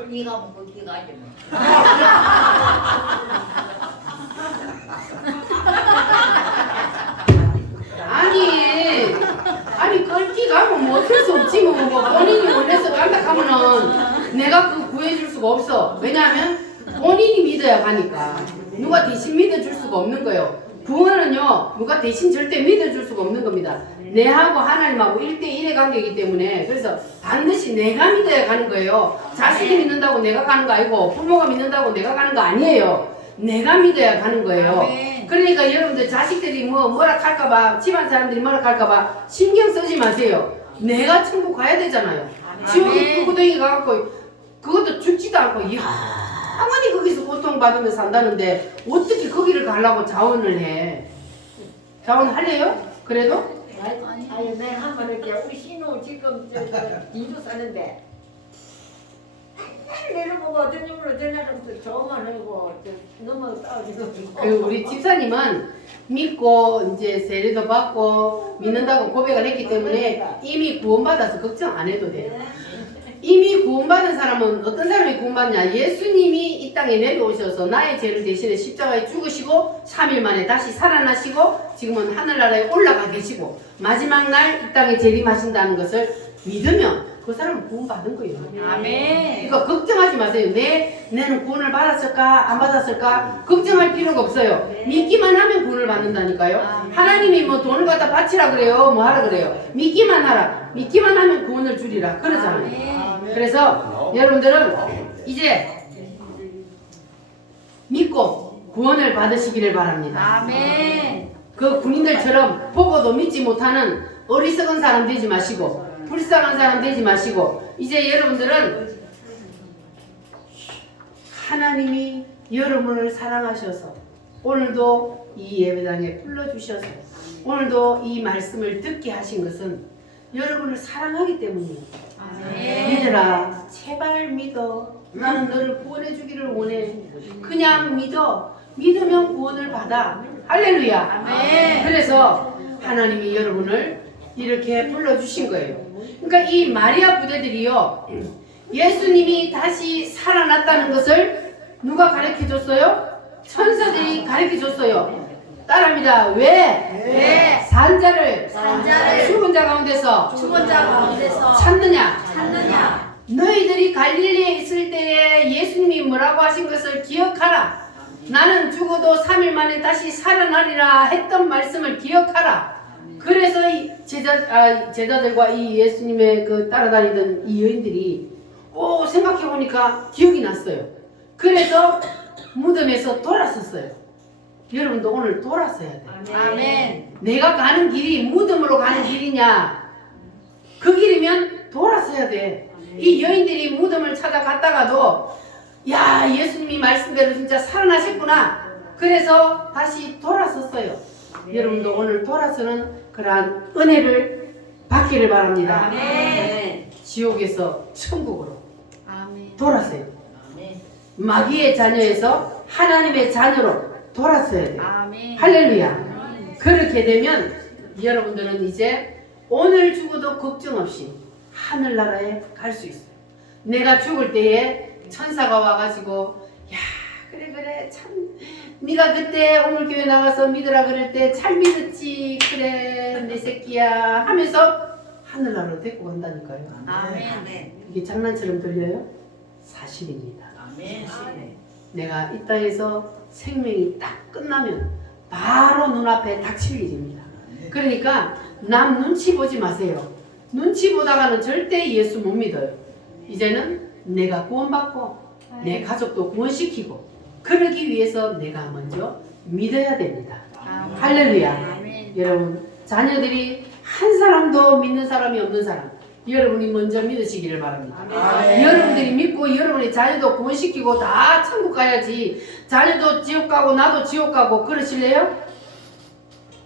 네가 먹고 네가 하지 뭐. 아니 끌기 가면 뭐 어쩔 수 없지 뭐 본인이 원해서 간다 하면은 내가 그거 구해줄 수가 없어. 왜냐하면 본인이 믿어야 가니까. 누가 대신 믿어줄 수가 없는 거예요. 구원은요 누가 대신 절대 믿어줄 수가 없는 겁니다. 내하고 하나님하고 1대1의 관계이기 때문에. 그래서 반드시 내가 믿어야 가는 거예요. 자식이 믿는다고 내가 가는 거 아니고, 부모가 믿는다고 내가 가는 거 아니에요. 내가 믿어야 가는 거예요. 그러니까 여러분들 자식들이 뭐라 할까봐, 집안 사람들이 뭐라 할까봐 신경 쓰지 마세요. 내가 천국 가야 되잖아요. 지옥에 불구덩이 가갖고 그것도 죽지도 않고 영원히 거기서 고통받으면서 산다는데 어떻게 거기를 가려고 자원을 해? 자원할래요? 그래도? 아니 내가 한번 이렇게 우리 신우 지금 인도 사는데 맨날 내려보고 어떤 놈으로 전화하면서 저만 하고 너무 싸우지고. 우리 집사님은 믿고 이제 세례도 받고 믿는다고 고백을 했기 때문에 이미 구원받아서 걱정 안 해도 돼요. 이미 구원받은 사람은 어떤 사람이 구원받냐? 예수님이 이 땅에 내려오셔서 나의 죄를 대신해 십자가에 죽으시고 3일 만에 다시 살아나시고 지금은 하늘나라에 올라가 계시고 마지막 날 이 땅에 재림하신다는 것을 믿으면 그 사람은 구원받은 거예요. 아멘. 그러니까 걱정하지 마세요. 내는 구원을 받았을까 안 받았을까 걱정할 필요가 없어요. 믿기만 하면 구원을 받는다니까요. 하나님이 뭐 돈을 갖다 바치라 그래요, 뭐 하라 그래요. 믿기만 하라. 믿기만 하면 구원을 주리라 그러잖아요. 그래서 여러분들은 이제 믿고 구원을 받으시기를 바랍니다. 아멘. 그 군인들처럼 보고도 믿지 못하는 어리석은 사람 되지 마시고 불쌍한 사람 되지 마시고 이제 여러분들은 하나님이 여러분을 사랑하셔서 오늘도 이 예배당에 불러주셔서 오늘도 이 말씀을 듣게 하신 것은 여러분을 사랑하기 때문이에요. 아멘. 믿으라. 제발 믿어. 나는 너를 구원해 주기를 원해. 그냥 믿어. 믿으면 구원을 받아. 할렐루야. 아멘. 그래서 하나님이 여러분을 이렇게 불러주신 거예요. 그러니까 이 마리아 부대들이요, 예수님이 다시 살아났다는 것을 누가 가르쳐 줬어요? 천사들이 가르쳐 줬어요. 따라합니다. 왜? 산자를 죽은 자 가운데서 죽은 자 가운데서 찾느냐? 너희들이 갈릴리에 있을 때에 예수님이 뭐라고 하신 것을 기억하라. 나는 죽어도 3일 만에 다시 살아나리라 했던 말씀을 기억하라. 그래서 이 제자들과 이 예수님의 그 따라다니던 이 여인들이 생각해보니까 기억이 났어요. 그래서 무덤에서 돌았었어요. 여러분도 오늘 돌았어야 돼요. 아멘. 내가 가는 길이 무덤으로 가는 길이냐? 그 길이면 돌았어야 돼. 이 여인들이 무덤을 찾아갔다가도 야, 예수님이 말씀대로 진짜 살아나셨구나. 그래서 다시 돌아섰어요. 여러분도 오늘 돌아서는 그러한 은혜를 받기를 바랍니다. 아멘. 지옥에서 천국으로 아멘. 돌았어요. 마귀의 자녀에서 하나님의 자녀로 돌았어야 돼요. 아멘. 할렐루야. 그렇게 되면 여러분들은 이제 오늘 죽어도 걱정 없이 하늘나라에 갈 수 있어요. 내가 죽을 때에 천사가 와가지고 야, 그래 참 네가 그때 오늘 교회 나가서 믿으라 그럴 때 잘 믿었지. 그래 내 새끼야 하면서 하늘나라로 데리고 간다니까요. 아멘. 이게 장난처럼 들려요? 사실입니다. 내가 이 땅에서 생명이 딱 끝나면 바로 눈앞에 닥칠 일입니다. 그러니까 남 눈치 보지 마세요. 눈치 보다가는 절대 예수 못 믿어요. 이제는 내가 구원받고 내 가족도 구원시키고 그러기 위해서 내가 먼저 믿어야 됩니다. 아멘. 할렐루야. 아멘. 여러분 자녀들이 한 사람도 믿는 사람이 없는 사람 여러분이 먼저 믿으시기를 바랍니다. 아멘. 여러분들이 믿고 여러분의 자녀도 구원시키고 다 천국 가야지 자녀도 지옥 가고 나도 지옥 가고 그러실래요?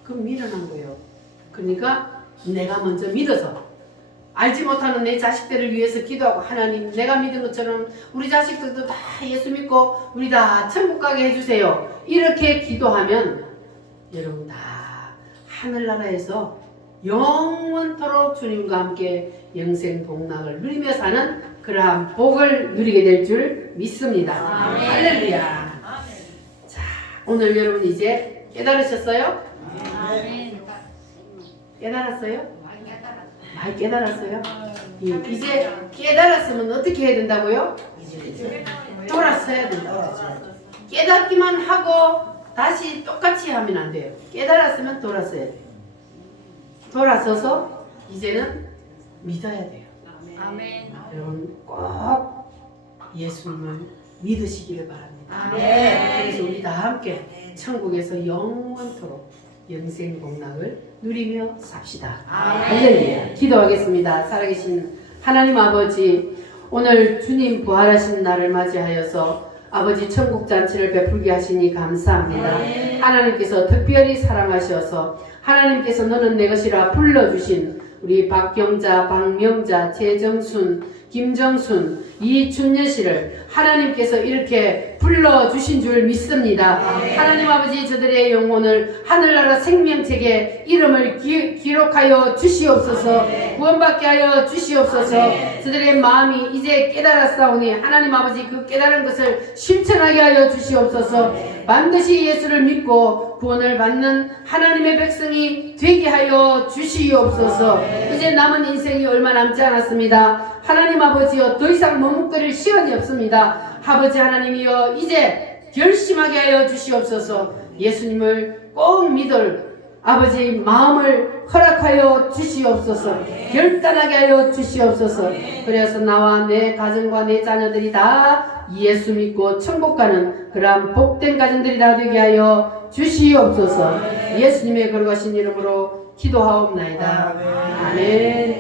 그럼 미련한 거예요. 그러니까 내가 먼저 믿어서 알지 못하는 내 자식들을 위해서 기도하고 하나님 내가 믿은 것처럼 우리 자식들도 다 예수 믿고 우리 다 천국 가게 해주세요. 이렇게 기도하면 여러분 다 하늘나라에서 영원토록 주님과 함께 영생 복락을 누리며 사는 그러한 복을 누리게 될 줄 믿습니다. 아멘. 할렐루야. 자, 오늘 여러분 이제 깨달으셨어요? 아멘. 깨달았어요? 많이 깨달았어요? 이제 깨달았으면 어떻게 해야 된다고요? 돌았어야 된다고. 깨닫기만 하고 다시 똑같이 하면 안 돼요. 깨달았으면 돌았어야 돼요. 돌아서서 이제는 믿어야 돼요. 아멘. 여러분 꼭 예수님을 믿으시기를 바랍니다. 아멘. 그래서 우리 다 함께 천국에서 영원토록 영생 복락을 누리며 삽시다. 아멘. 할렐루야. 기도하겠습니다. 살아계신 하나님 아버지, 오늘 주님 부활하신 날을 맞이하여서 아버지 천국 잔치를 베풀게 하시니 감사합니다. 아멘. 하나님께서 특별히 사랑하셔서 하나님께서 너는 내 것이라 불러주신 우리 박경자, 박명자, 최정순, 김정순, 이춘여 씨를 하나님께서 이렇게 불러주신 줄 믿습니다. 하나님 아버지 저들의 영혼을 하늘나라 생명책에 이름을 기록하여 주시옵소서. 구원받게 하여 주시옵소서. 저들의 마음이 이제 깨달았사오니 하나님 아버지 그 깨달은 것을 실천하게 하여 주시옵소서. 반드시 예수를 믿고 구원을 받는 하나님의 백성이 되게 하여 주시옵소서. 이제 남은 인생이 얼마 남지 않았습니다. 하나님 아버지여 더 이상 머뭇거릴 시간이 없습니다. 아버지 하나님이여 이제 결심하게 하여 주시옵소서. 예수님을 꼭 믿을 아버지 마음을 허락하여 주시옵소서. 결단하게 하여 주시옵소서. 그래서 나와 내 가정과 내 자녀들이 다 예수 믿고 천국 가는 그러한 복된 가정들이 다 되게 하여 주시옵소서. 예수님의 거룩하신 이름으로 기도하옵나이다. 아멘.